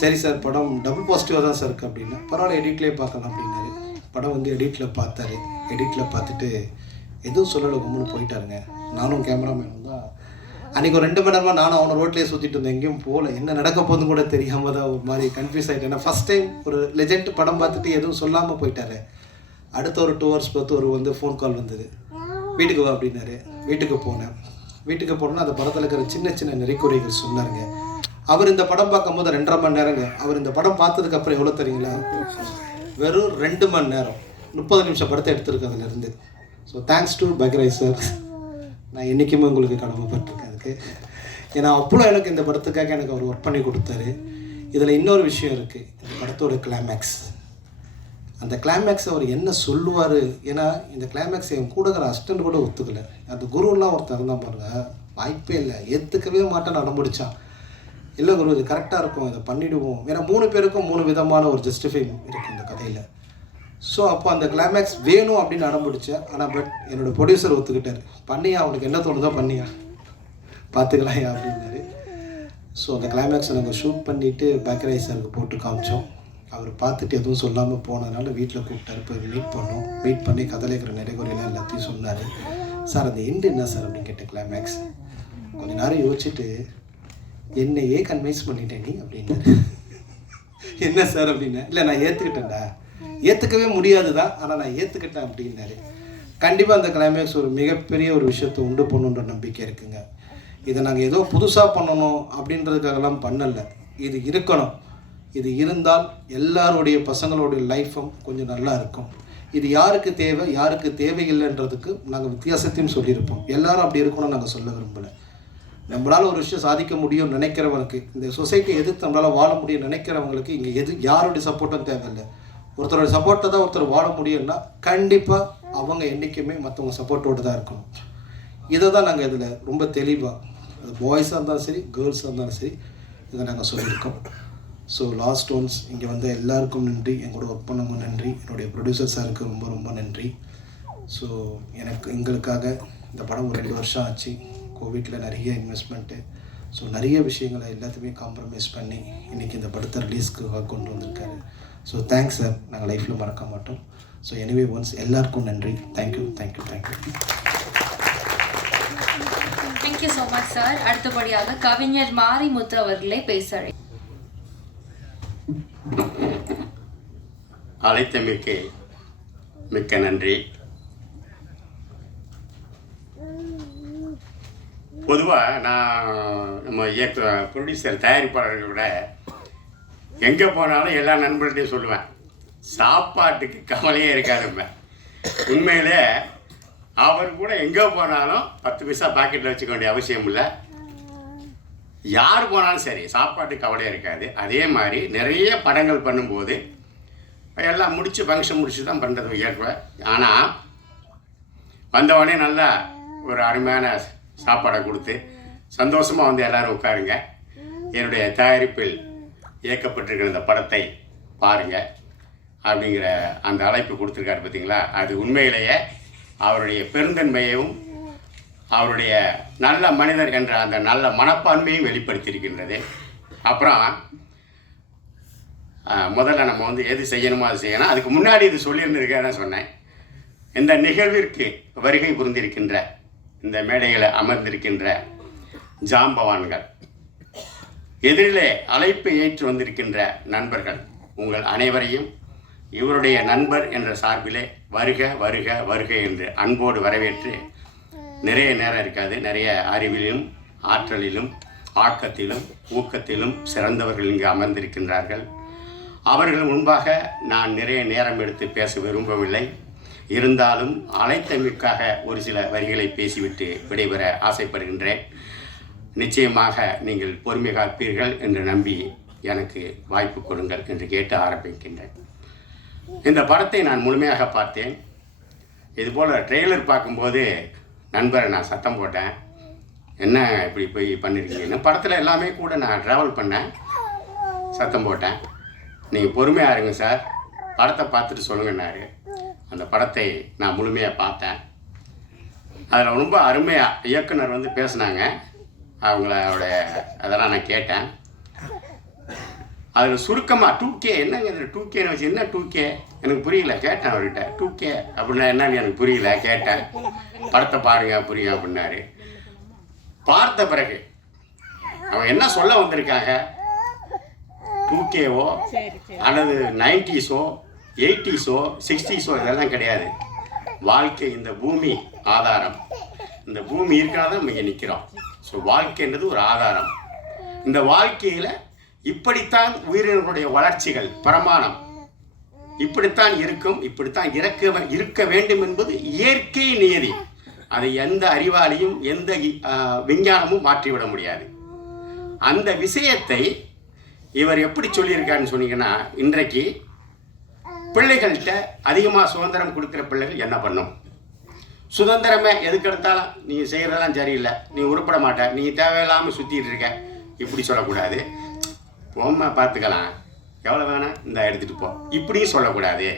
சரி சார் படம் டபுள் பாசிட்டிவாக தான் சார் இருக்குது அப்படின்னா, பரவாயில்ல எடிட்லேயே பார்க்கலாம் அப்படின்னாரு. படம் வந்து எடிட்டில் பார்த்தாரு. எடிட்டில் பார்த்துட்டு எதுவும் சொல்லலை, கும்பல் போயிட்டாருங்க. நானும் கேமராமேனும் தான் அன்றைக்கி ஒரு 2 மணி நேரமாக நானும் அவனை ரோட்லேயே சுற்றிட்டு இருந்தேன், எங்கேயும் போகல. என்ன நடக்க போகுதுன்னு கூட தெரியாமல் தான் ஒரு மாதிரி கன்ஃபியூஸ் ஆகிட்டேன். ஏன்னா ஃபஸ்ட் டைம் ஒரு லெஜெண்ட் படம் பார்த்துட்டு எதுவும் சொல்லாமல் போயிட்டாரு. அடுத்த ஒரு 2 hours பார்த்து ஒரு வந்து ஃபோன் கால் வந்தது, வீட்டுக்கு வா அப்படின்னாரு. வீட்டுக்கு போனேன். வீட்டுக்கு போனோன்னா அந்த படத்தில் இருக்கிற சின்ன சின்ன நெறிக்குறைகள் சொன்னாருங்க. அவர் இந்த படம் பார்க்கும்போது 2.5 மணி நேரங்க. அவர் இந்த படம் பார்த்ததுக்கப்புறம் எவ்வளோ தெரியுங்களா, வெறும் 2 மணி நேரம் 30 நிமிஷம் படத்தை எடுத்திருக்கு அதுலேருந்து. So thanks to Bhagyaraj sir. நான் என்றைக்குமே உங்களுக்கு கடமைப்பட்டிருக்கேன் அதுக்கு. ஏன்னா அவ்வளோ எனக்கு இந்த படத்துக்காக எனக்கு அவர் ஒர்க் பண்ணி கொடுத்தாரு. இதில் இன்னொரு விஷயம் இருக்குது, இந்த படத்தோட கிளைமேக்ஸ். அந்த கிளைமேக்ஸ் அவர் என்ன சொல்லுவார், ஏன்னா இந்த கிளைமேக்ஸ் என் கூட இருக்கிற அசிஸ்டன்ட் கூட ஒத்துக்கலை. அந்த குருலாம் ஒருத்தர் தான் பாருங்க, வாய்ப்பே இல்லை, ஏற்றுக்கவே மாட்டேன்னு அடம்பிடிச்சான். இல்லை குரு இது கரெக்டாக இருக்கும், இதை பண்ணிவிடுவோம். ஏன்னா 3 பேருக்கும் 3 விதமான ஒரு ஜஸ்டிஃபை இருக்குது இந்த கதையில். ஸோ அப்போ அந்த கிளைமேக்ஸ் வேணும் அப்படின்னு அடம்பிடிச்சேன். ஆனால் பட் என்னோடய ப்ரொடியூசர் ஒத்துக்கிட்டார். பண்ணியா அவனுக்கு என்ன தோணுதோ பண்ணியா, பார்த்துக்கலாம் அப்படின்னாரு. ஸோ அந்த கிளைமேக்ஸை நாங்கள் ஷூட் பண்ணிவிட்டு பாக்யராஜ் சாருக்கு போட்டு காமிச்சோம். அவர் பார்த்துட்டு எதுவும் சொல்லாமல் போனதுனால வீட்டில் கூப்பிட்டாரு, போய் மீட் பண்ணோம். மீட் பண்ணி கதையில் இருக்கிற நெறிகுறையெல்லாம் எல்லாத்தையும் சொன்னார். சார் அந்த எண்டு என்ன சார் அப்படின்னு கேட்ட கிளைமேக்ஸ். கொஞ்ச நேரம் யோசிச்சுட்டு என்னையே கன்வின்ஸ் பண்ணிட்டேன் நீ அப்படின்னாரு. என்ன சார் அப்படின்னா, இல்லை நான் ஏற்றுக்கிட்டேன்டா, ஏற்றுக்கவே முடியாது தான், ஆனால் நான் ஏற்றுக்கிட்டேன் அப்படின்னாரு. கண்டிப்பாக அந்த கிளைமேக்ஸ் ஒரு மிகப்பெரிய ஒரு விஷயத்தை உண்டு பண்ணுன்ற நம்பிக்கை இருக்குங்க. இதை நாங்கள் ஏதோ புதுசாக பண்ணணும் அப்படின்றதுக்காகலாம் பண்ணலை. இது இருக்கணும், இது இருந்தால் எல்லாருடைய பசங்களுடைய லைஃப்பும் கொஞ்சம் நல்லா இருக்கும். இது யாருக்கு தேவை யாருக்கு தேவையில்லைன்றதுக்கு நாங்கள் வித்தியாசத்தையும் சொல்லியிருப்போம். எல்லாரும் அப்படி இருக்கணும்னு நாங்கள் சொல்ல விரும்பலை. நம்மளால் ஒரு விஷயம் சாதிக்க முடியும்னு நினைக்கிறவனுக்கு, இந்த சொசைட்டியை எதிர்த்து நம்மளால் வாழ முடியும்னு நினைக்கிறவங்களுக்கு இங்கே யாருடைய சப்போர்ட்டும் தேவையில்லை. ஒருத்தரோட சப்போர்ட்டை தான் ஒருத்தர் வாழ முடியும்னா கண்டிப்பாக அவங்க என்றைக்குமே மற்றவங்க சப்போர்ட்டோடு தான் இருக்கணும். இதை தான் நாங்கள் இதில் ரொம்ப தெளிவாக, அது பாய்ஸாக இருந்தாலும் சரி கேர்ள்ஸாக இருந்தாலும் சரி, இதை நாங்கள் சொல்லியிருக்கோம். ஸோ லாஸ்ட் ஒன்ஸ் இங்கே வந்து எல்லாருக்கும் நன்றி, எங்களோட ஒர்க் பண்ணவங்க நன்றி, என்னுடைய ப்ரொடியூசர் சாருக்கு ரொம்ப ரொம்ப நன்றி. ஸோ எங்களுக்காக இந்த படம் ஒரு 2 வருஷம் ஆச்சு. கோவிட்டில் நிறைய இன்வெஸ்ட்மெண்ட்டு, ஸோ நிறைய விஷயங்களை எல்லாத்தையுமே காம்ப்ரமைஸ் பண்ணி இன்றைக்கி இந்த படத்தை ரிலீஸ்க்கு கொண்டு வந்திருக்காரு. ஸோ தேங்க்ஸ் சார், நாங்கள் லைஃப்பில் மறக்க மாட்டோம். ஸோ எனிவே ஒன்ஸ் எல்லாருக்கும் நன்றி. Thank you thank you thank you thank you so much sir. அடுத்தபடியாக கவிஞர் மாரிமுத்து அவர்களை பேச அழைத்தமைக்கு மிக்க நன்றி. பொதுவாக நான் நம்ம ப்ரொடியூசர் தயாரிப்பாளர்களை விட எங்கே போனாலும் எல்லா நண்பர்களையும் சொல்லுவேன், சாப்பாட்டுக்கு கவலையே இருக்காதுங்க. உண்மையிலே அவர் கூட எங்கே போனாலும் 10 பைசா பாக்கெட்டில் வச்சுக்க வேண்டிய அவசியம் இல்லை. யார் போனாலும் சரி சாப்பாட்டுக்கு கவலையே இருக்காது. அதே மாதிரி நிறைய படங்கள் பண்ணும்போது எல்லாம் முடித்து ஃபங்க்ஷன் முடிச்சு தான் பண்ணுறது ஏற்ப. ஆனால் வந்தவொடனே நல்லா ஒரு அருமையான சாப்பாடை கொடுத்து சந்தோஷமாக வந்து எல்லோரும் உட்காருங்க, என்னுடைய தயாரிப்பில் இயக்கப்பட்டிருக்கிற இந்த படத்தை பாருங்கள் அப்படிங்கிற அந்த அழைப்பு கொடுத்துருக்காரு பார்த்தீங்களா. அது உண்மையிலேயே அவருடைய பெருந்தன்மையையும் அவருடைய நல்ல மனிதர் என்ற அந்த நல்ல மனப்பான்மையும் வெளிப்படுத்தியிருக்கின்றது. அப்புறம் முதல்ல நம்ம வந்து எது செய்யணுமோ அது செய்யணும். அதுக்கு முன்னாடி இது சொல்லியிருந்திருக்கேன்னு சொன்னேன். இந்த நிகழ்விற்கு வருகை புரிந்திருக்கின்ற இந்த மேடையில் அமர்ந்திருக்கின்ற ஜாம்பவான்கள், எதிரிலே அழைப்பு ஏற்று வந்திருக்கின்ற நண்பர்கள், உங்கள் அனைவரையும் இவருடைய நண்பர் என்ற சார்பிலே வருக வருக வருக என்று அன்போடு வரவேற்று, நிறைய நேரம் இருக்காது, நிறைய அறிவிலும் ஆற்றலிலும் ஆக்கத்திலும் ஊக்கத்திலும் சிறந்தவர்கள் இங்கு அமர்ந்திருக்கின்றார்கள். அவர்கள் முன்பாக நான் நிறைய நேரம் எடுத்து பேச விரும்பவில்லை. இருந்தாலும் அழைத்தமைக்காக ஒரு சில வரிகளை பேசிவிட்டு விடைபெற ஆசைப்படுகின்றேன். நிச்சயமாக நீங்கள் பொறுமை காப்பீர்கள் என்று நம்பி எனக்கு வாய்ப்பு கொடுங்கள் என்று கேட்டு ஆரம்பிக்கின்றேன். இந்த படத்தை நான் முழுமையாக பார்த்தேன். இதுபோல் ட்ரெய்லர் பார்க்கும்போது நண்பரை நான் சத்தம் போட்டேன், என்ன இப்படி போய் பண்ணியிருக்கீங்கன்னு. படத்தில் எல்லாமே கூட நான் ட்ராவல் பண்ணேன், சத்தம் போட்டேன். நீங்கள் பொறுமையாக இருங்க சார், படத்தை பார்த்துட்டு சொல்லுங்கன்னாரு. அந்த படத்தை நான் முழுமையாக பார்த்தேன். அதில் ரொம்ப அருமையாக இயக்குனர் வந்து பேசுனாங்க. அவங்களோட அதெல்லாம் நான் கேட்டேன். அதில் சுருக்கமாக 2K என்னங்க இதில் 2Kன்னு வச்சு என்ன 2K எனக்கு புரியல. கேட்டேன் அவர்கிட்ட 2K அப்படின்னா என்னன்னு எனக்கு புரியல. கேட்டேன், படத்தை பாருங்க புரியும் அப்படின்னாரு. பார்த்த பிறகு அவங்க என்ன சொல்ல வந்திருக்காங்க, 2Kவோ அல்லது 90s 80s 60s இதெல்லாம் கிடையாது. வாழ்க்கை இந்த பூமி ஆதாரம். இந்த பூமி இருக்கிறாதான் நம்ம இங்கே நிற்கிறோம். ஸோ வாழ்க்கைன்றது ஒரு ஆதாரம். இந்த வாழ்க்கையில் இப்படித்தான் உயிரினர்களுடைய வளர்ச்சிகள் பிரமாணம் இப்படித்தான் இருக்கும், இப்படித்தான் இருக்க வேண்டும் என்பது இயற்கை நியதி. அதை எந்த அறிவாளியும் எந்த விஞ்ஞானமும் மாற்றிவிட முடியாது. அந்த விஷயத்தை இவர் எப்படி சொல்லியிருக்காருன்னு சொன்னீங்கன்னா, இன்றைக்கு பிள்ளைகள்கிட்ட அதிகமாக சுதந்திரம் கொடுக்குற பிள்ளைகள் என்ன பண்ணும்? சுதந்திரமே எதுக்கு எடுத்தாலும் நீ செய்கிறதெல்லாம் சரியில்லை, நீ உருப்பட மாட்ட, நீ தேவையில்லாமல் சுற்றிட்டு இருக்க, இப்படி சொல்லக்கூடாது. போம்மா பார்த்துக்கலாம், எவ்வளோ வேணாம் இந்த எடுத்துகிட்டு போ, இப்படியும் சொல்லக்கூடாது.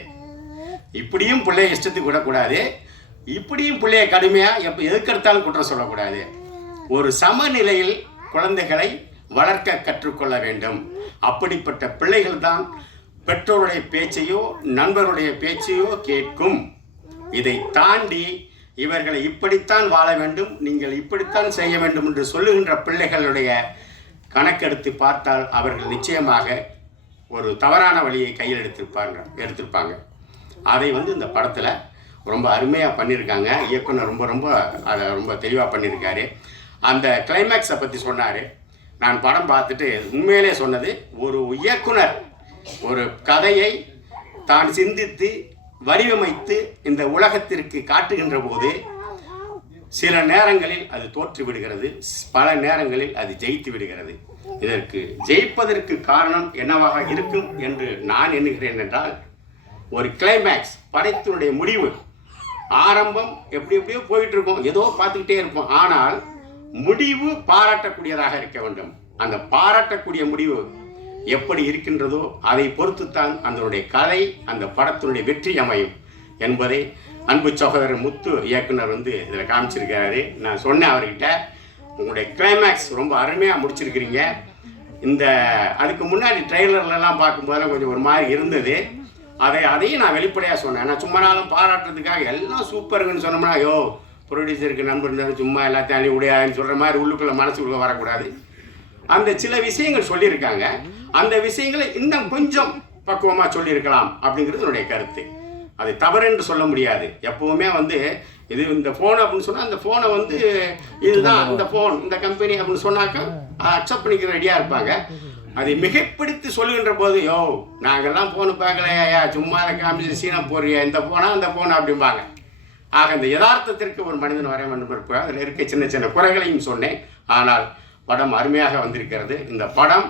இப்படியும் பிள்ளைய இஷ்டத்துக்கு விடக்கூடாது, இப்படியும் பிள்ளைய கடுமையாக எதுக்கு எடுத்தாலும் குற்றம் சொல்லக்கூடாது. ஒரு சமநிலையில் குழந்தைகளை வளர்க்க கற்றுக்கொள்ள வேண்டும். அப்படிப்பட்ட பிள்ளைகள் தான் பெற்றோருடைய பேச்சையோ நண்பருடைய பேச்சையோ கேட்கும். இதை தாண்டி இவர்களை இப்படித்தான் வாழ வேண்டும், நீங்கள் இப்படித்தான் செய்ய வேண்டும் என்று சொல்லுகின்ற பிள்ளைகளுடைய கணக்கெடுத்து பார்த்தால் அவர்கள் நிச்சயமாக ஒரு தவறான வழியை கையில் எடுத்திருப்பாங்க. அதை வந்து இந்த படத்தில் ரொம்ப அருமையாக பண்ணியிருக்காங்க. இயக்குனர் அதை ரொம்ப தெளிவாக பண்ணியிருக்காரு. அந்த கிளைமேக்ஸை பற்றி சொன்னார். நான் படம் பார்த்துட்டு உண்மையிலே சொன்னது, ஒரு இயக்குனர் ஒரு கதையை தான் சிந்தித்து வடிவமைத்து இந்த உலகத்திற்கு காட்டுகின்ற போது சில நேரங்களில் அது தோற்று விடுகிறது, பல நேரங்களில் அது ஜெயித்து விடுகிறது. இதற்கு ஜெயிப்பதற்கு காரணம் என்னவாக இருக்கும் என்று நான் எண்ணுகிறேன் என்றால், ஒரு கிளைமேக்ஸ் படத்தினுடைய முடிவு. ஆரம்பம் எப்படியோ போயிட்டு இருக்கும், ஏதோ பார்த்துக்கிட்டே இருப்போம். ஆனால் முடிவு பாராட்டக்கூடியதாக இருக்க வேண்டும். அந்த பாராட்டக்கூடிய முடிவு எப்படி இருக்கின்றதோ அதை பொறுத்துத்தான் அதனுடைய கதை, அந்த படத்தினுடைய வெற்றி அமையும் என்பதை அன்பு சகோதரர் முத்து இயக்குனர் வந்து இதில் காமிச்சிருக்காரு. நான் சொன்னேன் அவர்கிட்ட, உங்களுடைய கிளைமேக்ஸ் ரொம்ப அருமையாக முடிச்சிருக்கிறீங்க. அதுக்கு முன்னாடி ட்ரெய்லர்லாம் பார்க்கும்போதெல்லாம் கொஞ்சம் ஒரு மாதிரி இருந்தது. அதையும் நான் வெளிப்படையாக சொன்னேன். நான் சும்மா நாளும் பாராட்டுறதுக்காக எல்லாம் சூப்பருங்கன்னு சொன்னோம்னா, ஐயோ ப்ரொடியூசருக்கு நண்பர் இருந்தாலும் சும்மா எல்லாத்தையும் அள்ளி விடையாதுன்னு சொல்கிற மாதிரி உள்ளுக்குள்ளே மனசுக்குள்ளே வரக்கூடாது. அந்த சில விஷயங்கள் சொல்லியிருக்காங்க, அந்த விஷயங்களை இன்னும் கொஞ்சம் பக்குவமாக சொல்லியிருக்கலாம் அப்படிங்கிறது என்னுடைய கருத்து. அது தவறு என்று சொல்ல முடியாது. எப்போவுமே வந்து இது இந்த ஃபோன் அப்படின்னு சொன்னால், அந்த ஃபோனை வந்து இதுதான் இந்த ஃபோன், இந்த கம்பெனி அப்படின்னு சொன்னாக்கா அக்செப்ட் பண்ணிக்கிற ரெடியாக இருப்பாங்க. அதை மிகைப்படுத்தி சொல்லுகின்ற போது, யோ நாங்கள்லாம் ஃபோனு பார்க்கலையா, சும்மா காமிச்சு சீனா போடுறியா, இந்த ஃபோனா அந்த ஃபோன் அப்படிம்பாங்க. ஆக இந்த யதார்த்தத்திற்கு ஒரு மனிதன் வர வேண்டும் இருப்பார். அதில் இருக்க சின்ன சின்ன குறைகளையும் சொன்னேன். ஆனால் படம் அருமையாக வந்திருக்கிறது. இந்த படம்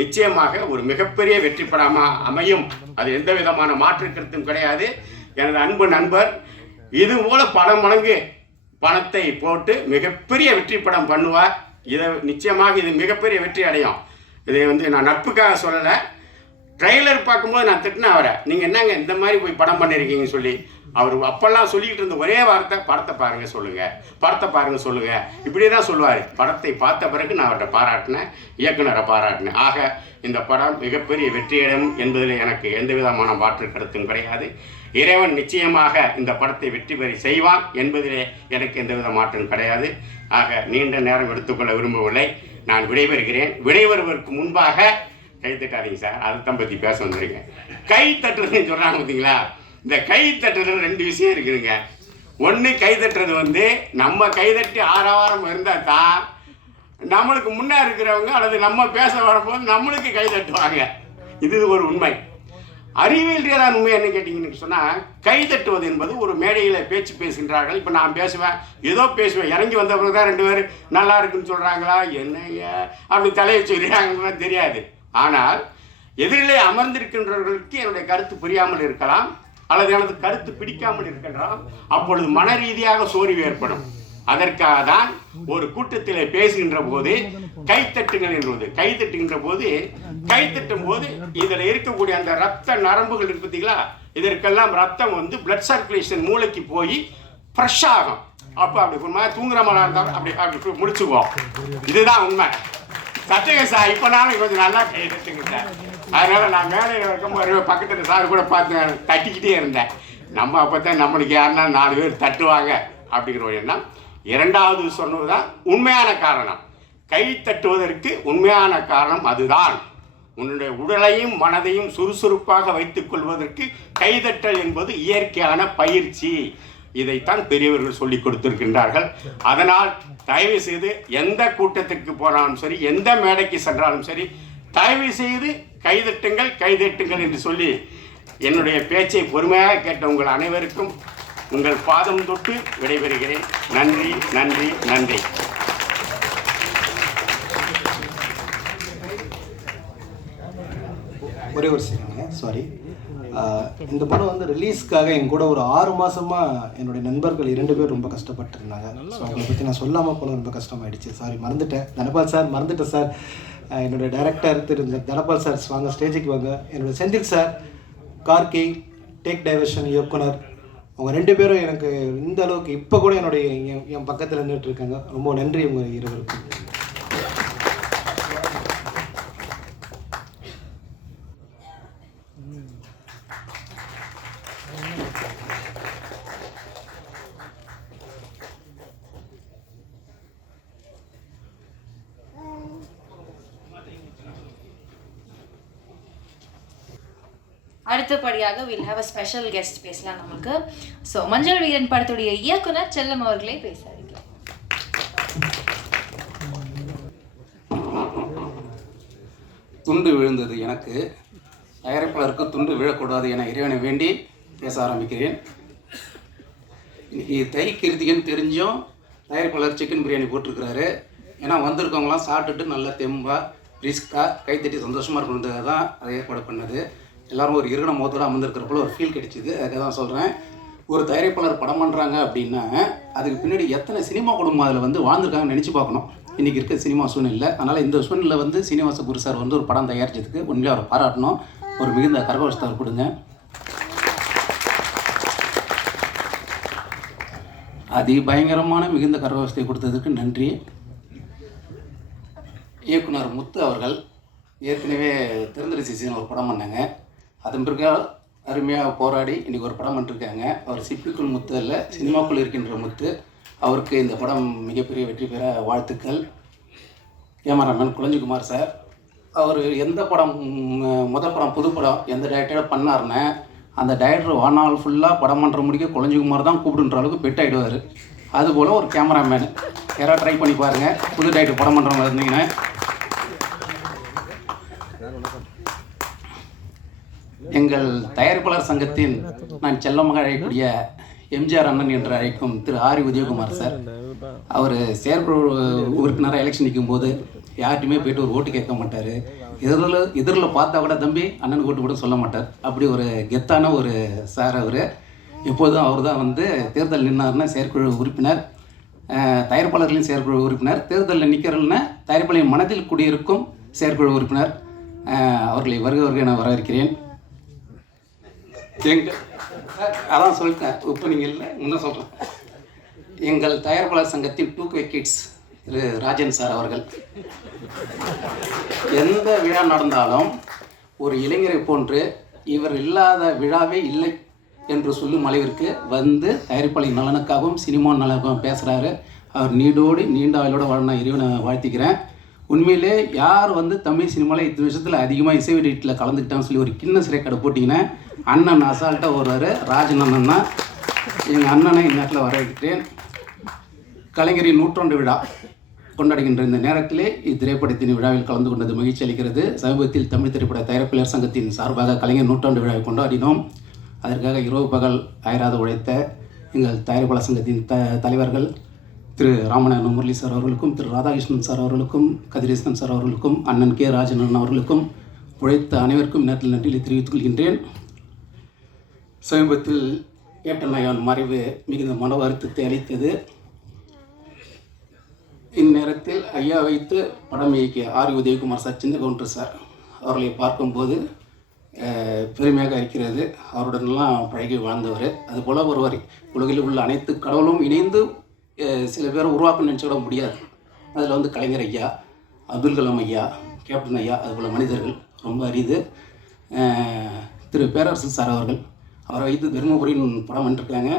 நிச்சயமாக ஒரு மிகப்பெரிய வெற்றி படமாக அமையும். அது எந்த விதமான மாற்று கருத்தும் கிடையாது. எனது அன்பு நண்பர் இது போல பல மடங்கு பணத்தை போட்டு மிகப்பெரிய வெற்றி படம் பண்ணுவார். நிச்சயமாக இது மிகப்பெரிய வெற்றி அடையும். இதை வந்து நான் நட்புக்காக சொல்லலை. ட்ரெய்லர் பார்க்கும்போது நான் திட்டினேன் அவரை, நீங்கள் என்னங்க இந்த மாதிரி போய் படம் பண்ணியிருக்கீங்கன்னு சொல்லி. அவர் அப்போல்லாம் சொல்லிக்கிட்டு இருந்த ஒரே வார்த்தை, படத்தை பாருங்கள் சொல்லுங்கள், படத்தை பாருங்கள் சொல்லுங்கள், இப்படி தான் சொல்லுவார். படத்தை பார்த்த பிறகு நான் அவர்கிட்ட பாராட்டினேன், இயக்குனரை பாராட்டினேன். ஆக இந்த படம் மிகப்பெரிய வெற்றியடையும் என்பதில் எனக்கு எந்த விதமான மாற்று கருத்தும் கிடையாது. இறைவன் நிச்சயமாக இந்த படத்தை வெற்றி பெற செய்வான் என்பதிலே எனக்கு எந்தவித மாற்றம் கிடையாது. ஆக நீண்ட நேரம் எடுத்துக்கொள்ள விரும்பவில்லை, நான் விடைபெறுகிறேன். விடைபெறுவதற்கு முன்பாக கை தட்டாதீங்க சார், அதைத்தான் பற்றி பேச வந்துருங்க. கை தட்டுறதுன்னு சொல்கிறாங்க பார்த்தீங்களா, இந்த கை தட்டுறது ரெண்டு விஷயம் இருக்குதுங்க. ஒன்று கை தட்டுறது வந்து நம்ம கைதட்டி ஆரவாரம் இருந்தால் தான் நம்மளுக்கு முன்னே இருக்கிறவங்க அல்லது நம்ம பேச வரும்போது நம்மளுக்கு கை தட்டுவாங்க. இது ஒரு உண்மை. அறிவியல் ரீதியான உண்மை என்ன கேட்டிங்கன்னு சொன்னால், கை தட்டுவது என்பது ஒரு மேடையில் பேச்சு பேசுகின்றார்கள். இப்போ நான் பேசுவேன், ஏதோ பேசுவேன், இறங்கி வந்த பிறகு தான் ரெண்டு பேர் நல்லா இருக்குன்னு சொல்கிறாங்களா என்னைய அப்படி தலையை சொல்கிறாங்கன்னு தெரியாது. ஆனால் எதிரிலே அமர்ந்திருக்கின்றவர்களுக்கு என்னுடைய கருத்து புரியாமல் இருக்கலாம், அல்லது எனது கருத்து பிடிக்காமல் இருக்கின்றால் அப்பொழுது மன ரீதியாக சோர்வு ஏற்படும். அதற்காக தான் ஒரு கூட்டத்தில் பேசுகின்ற போது கைத்தட்டுங்கள் என்பது. கைத்தட்டுகின்ற போது கைத்தட்டும் போது இதில் இருக்கக்கூடிய அந்த ரத்த நரம்புகள் இருக்கு பார்த்தீங்களா, இதற்கெல்லாம் ரத்தம் வந்து பிளட் சர்க்குலேஷன் மூளைக்கு போய் ஃப்ரெஷ் ஆகும். அப்போ அப்படி ஒரு மாதிரி தூங்குற மாதிரி இருந்தாலும் அப்படி முடிச்சுக்குவோம். இதுதான் உண்மை. சத்துங்க சார், இப்போ நானும் கொஞ்சம் நல்லா கைதுங்க சார். அதனால் நான் மேலே இருக்கும்போது பக்கத்தில் சார் கூட பார்த்து தட்டிக்கிட்டே இருந்தேன். நம்ம அப்போ தான் நம்மளுக்கு யாருன்னா 4 பேர் தட்டுவாங்க அப்படிங்கிற ஒரு எண்ணம். இரண்டாவது சொன்னது தான் உண்மையான காரணம். கை தட்டுவதற்கு உண்மையான காரணம் அதுதான். உன்னுடைய உடலையும் மனதையும் சுறுசுறுப்பாக வைத்துக் கொள்வதற்கு கைதட்டல் என்பது இயற்கையான பயிற்சி. இதைத்தான் பெரியவர்கள் சொல்லிக் கொடுத்திருக்கின்றார்கள். அதனால் தயவு செய்து எந்த கூட்டத்திற்கு போனாலும் சரி, எந்த மேடைக்கு சென்றாலும் சரி, தயவு செய்து கைதட்டுங்கள் என்று சொல்லி என்னுடைய பேச்சை பொறுமையாக கேட்ட உங்கள் அனைவருக்கும் உங்கள் பாதம் தொட்டு விடைபெறுகிறேன். நன்றி, நன்றி, நன்றி. ஒரே ஒரு செகண்ட், சாரி. இந்த படம் வந்து ரிலீஸ்க்காக என் கூட ஒரு 6 மாதமாக என்னுடைய நண்பர்கள் 2 பேர் ரொம்ப கஷ்டப்பட்டுருந்தாங்க. ஸோ அவங்களை பற்றி நான் சொல்லாமல் போன ரொம்ப கஷ்டமாயிடுச்சு. சாரி, மறந்துட்டேன். தனபால் சார் மறந்துட்டேன் சார். என்னுடைய டைரக்டர் திரு தனபால் சார் வாங்க, ஸ்டேஜுக்கு வாங்க. என்னோடய Senthil sir, Gargi take diversion இயக்குனர், அவங்க 2 பேரும் எனக்கு இந்த அளவுக்கு இப்போ கூட என்னுடைய என் பக்கத்தில் நின்றுட்டுருக்காங்க. ரொம்ப நன்றி உங்கள் இருவருக்கும். அடுத்தபடியாக we'll have a special guest பேசலாம் நமக்கு. ஸோ மஞ்சள் வீரன் படத்துடைய இயக்குனர் செல்லம் அவர்களே பேச வைக்கலாம். துண்டு விழுந்தது எனக்கு, தயாரிப்பாளருக்கு துண்டு விழக்கூடாது என இறைவனை வேண்டி பேச ஆரம்பிக்கிறேன். இன்னைக்கு தை கிருத்திகன்னு தெரிஞ்சும் தயாரிப்பாளர் சிக்கன் பிரியாணி போட்டிருக்கிறாரு. ஏன்னா வந்திருக்கவங்களாம் சாப்பிட்டுட்டு நல்லா தெம்பாக ரிஸ்க்காக கைத்தட்டி சந்தோஷமாக இருக்கணுன்றதுக்காக தான் அதை ஏற்பாடு பண்ணது. எல்லோரும் ஒரு இருகண முகத்தோடு அமர்ந்திருக்கிறப்போ ஒரு ஃபீல் கிடைச்சிது. அதுக்காக தான் சொல்கிறேன். ஒரு தயாரிப்பாளர் படம் பண்ணுறாங்க அப்படின்னா அதுக்கு பின்னாடி எத்தனை சினிமா குடும்பம் அதில் வந்து வாழ்ந்துருக்காங்கன்னு நினச்சி பார்க்கணும். இன்றைக்கி இருக்க சினிமா சூழ்நிலை. அதனால் இந்த சூழ்நிலை வந்து சீனிவாச குரு சார் வந்து ஒரு படம் தயாரித்ததுக்கு உண்மையாக அவரை பாராட்டணும். ஒரு மிகுந்த கரகோஷத்தை அவர் கொடுங்க. பயங்கரமான மிகுந்த கரகோஷத்தை கொடுத்ததுக்கு நன்றி. இயக்குனர் முத்து அவர்கள் ஏற்கனவே திறந்தரிசி சீசன் ஒரு படம் பண்ணாங்க. அதன் பிறகு அருமையாக போராடி இன்றைக்கி ஒரு படம் பண்ணிருக்காங்க. அவர் சிப்பிக்குள் முத்து அல்ல, சினிமாக்குள் இருக்கின்ற முத்து. அவருக்கு இந்த படம் மிகப்பெரிய வெற்றி பெற வாழ்த்துக்கள். கேமராமேன் குளஞ்சிக்குமார் சார், அவர் எந்த படம் முதல் படம் புது படம் எந்த டைரக்டரோட பண்ணார்னே அந்த டைரக்டர் வாழ்நாள் ஃபுல்லாக படம் பண்ணுற முடிக்க குளஞ்சிக்குமார் தான் கூப்பிடுன்ற அளவுக்கு பெட் ஆகிடுவார். அதுபோல் ஒரு கேமராமேன் யாராவது ட்ரை பண்ணி பாருங்கள். புது டைரக்டர் படம் பண்ணுறவங்க இருந்தீங்கன்னா. எங்கள் தயாரிப்பாளர் சங்கத்தின் நான் செல்லமாக அழைக்கக்கூடிய எம்ஜிஆர் அண்ணன் என்று அழைக்கும் திரு ஆரி உதயகுமார் சார், அவர் செயற்குழு உறுப்பினராக எலெக்ஷன் நிற்கும்போது யார்ட்டுமே போய்ட்டு ஒரு ஓட்டு கேட்க மாட்டார். எதிரில் பார்த்தா கூட தம்பி அண்ணனுக்கு ஓட்டு கூட சொல்ல மாட்டார். அப்படி ஒரு கெத்தான ஒரு சார் அவர். எப்போதும் அவர் தான் வந்து தேர்தல் நின்னார்னா செயற்குழு உறுப்பினர், தயாரிப்பாளர்களின் செயற்குழு உறுப்பினர், தேர்தலில் நிற்கிறல்னா தயாரிப்பாளரின் மனதில் குடியிருக்கும் செயற்குழு உறுப்பினர். அவர்களை வருக நான் வரவேற்கிறேன். அதான் சொல்லிட்டேன், இப்போ நீங்கள் இல்லை இன்னும் சொல்கிறேன். எங்கள் தயாரிப்பாளர் சங்கத்தின் 2K கிட்ஸ் திரு ராஜன் சார் அவர்கள், எந்த விழா நடந்தாலும் ஒரு இளைஞரை போன்று இவர் இல்லாத விழாவே இல்லை என்று சொல்லும் அளவிற்கு வந்து தயாரிப்பாளர் நலனுக்காகவும் சினிமா நலனுக்காகவும் பேசுகிறாரு. அவர் நீண்ட ஆயுளோட வாழ இறைவனை வாழ்த்திக்கிறேன். உண்மையிலே யார் வந்து தமிழ் சினிமாவில் இந்த விஷயத்தில் அதிகமாக இசை வெளியீட்டில் கலந்துக்கிட்டான்னு சொல்லி ஒரு கிண்ண கடை போட்டிங்கன்னா அண்ணன் அசால்ட்டாக வருவார். ராஜன் அண்ணன் தான். எங்கள் அண்ணனை இந்த நேரத்தில் வரவேற்கிறேன். கலைஞரின் 100ஆண்டு விழா கொண்டாடுகின்ற இந்த நேரத்திலே இத்திரைப்படத்தின் விழாவில் கலந்து கொண்டது மகிழ்ச்சி அளிக்கிறது. சமீபத்தில் தமிழ் திரைப்பட தயாரிப்பாளர் சங்கத்தின் சார்பாக கலைஞர் 100ஆண்டு விழாவை கொண்டாடினோம். அதற்காக இரவு பகல் அயராது உழைத்த எங்கள் தயாரிப்பாளர் சங்கத்தின் தலைவர்கள் திரு ராமநாதன் முரளி சார் அவர்களுக்கும், திரு ராதாகிருஷ்ணன் சார் அவர்களுக்கும், கதிரேசன் சார் அவர்களுக்கும், அண்ணன் கே ராஜன் அவர்களுக்கும், உழைத்த அனைவருக்கும் நேரத்தில் நன்றியை தெரிவித்துக் கொள்கின்றேன். சமீபத்தில் கேப்டன் ஐயான் மறைவு மிகுந்த மன வருத்தத்தை அளித்தது. இந்நேரத்தில் ஐயா வைத்து படம் இயக்கிய ஆரி உதயகுமார் சார், சின்ன கவுண்டர் சார் அவர்களை பார்க்கும்போது பெருமையாக இருக்கிறது. அவருடனெல்லாம் பழகி வாழ்ந்தவர். அதுபோல் ஒருவர் உலகில் உள்ள அனைத்து கடவுளும் இணைந்து சில பேரை உருவாக்க நினச்சிட முடியாது. அதில் வந்து கலைஞர் ஐயா, அப்துல் கலாம் ஐயா, கேப்டன் ஐயா, அதுபோல் மனிதர்கள் ரொம்ப அரிது. திரு பேரரசு சார் அவரை வைத்து தருமபுரின்னு படம் வந்துருக்காங்க.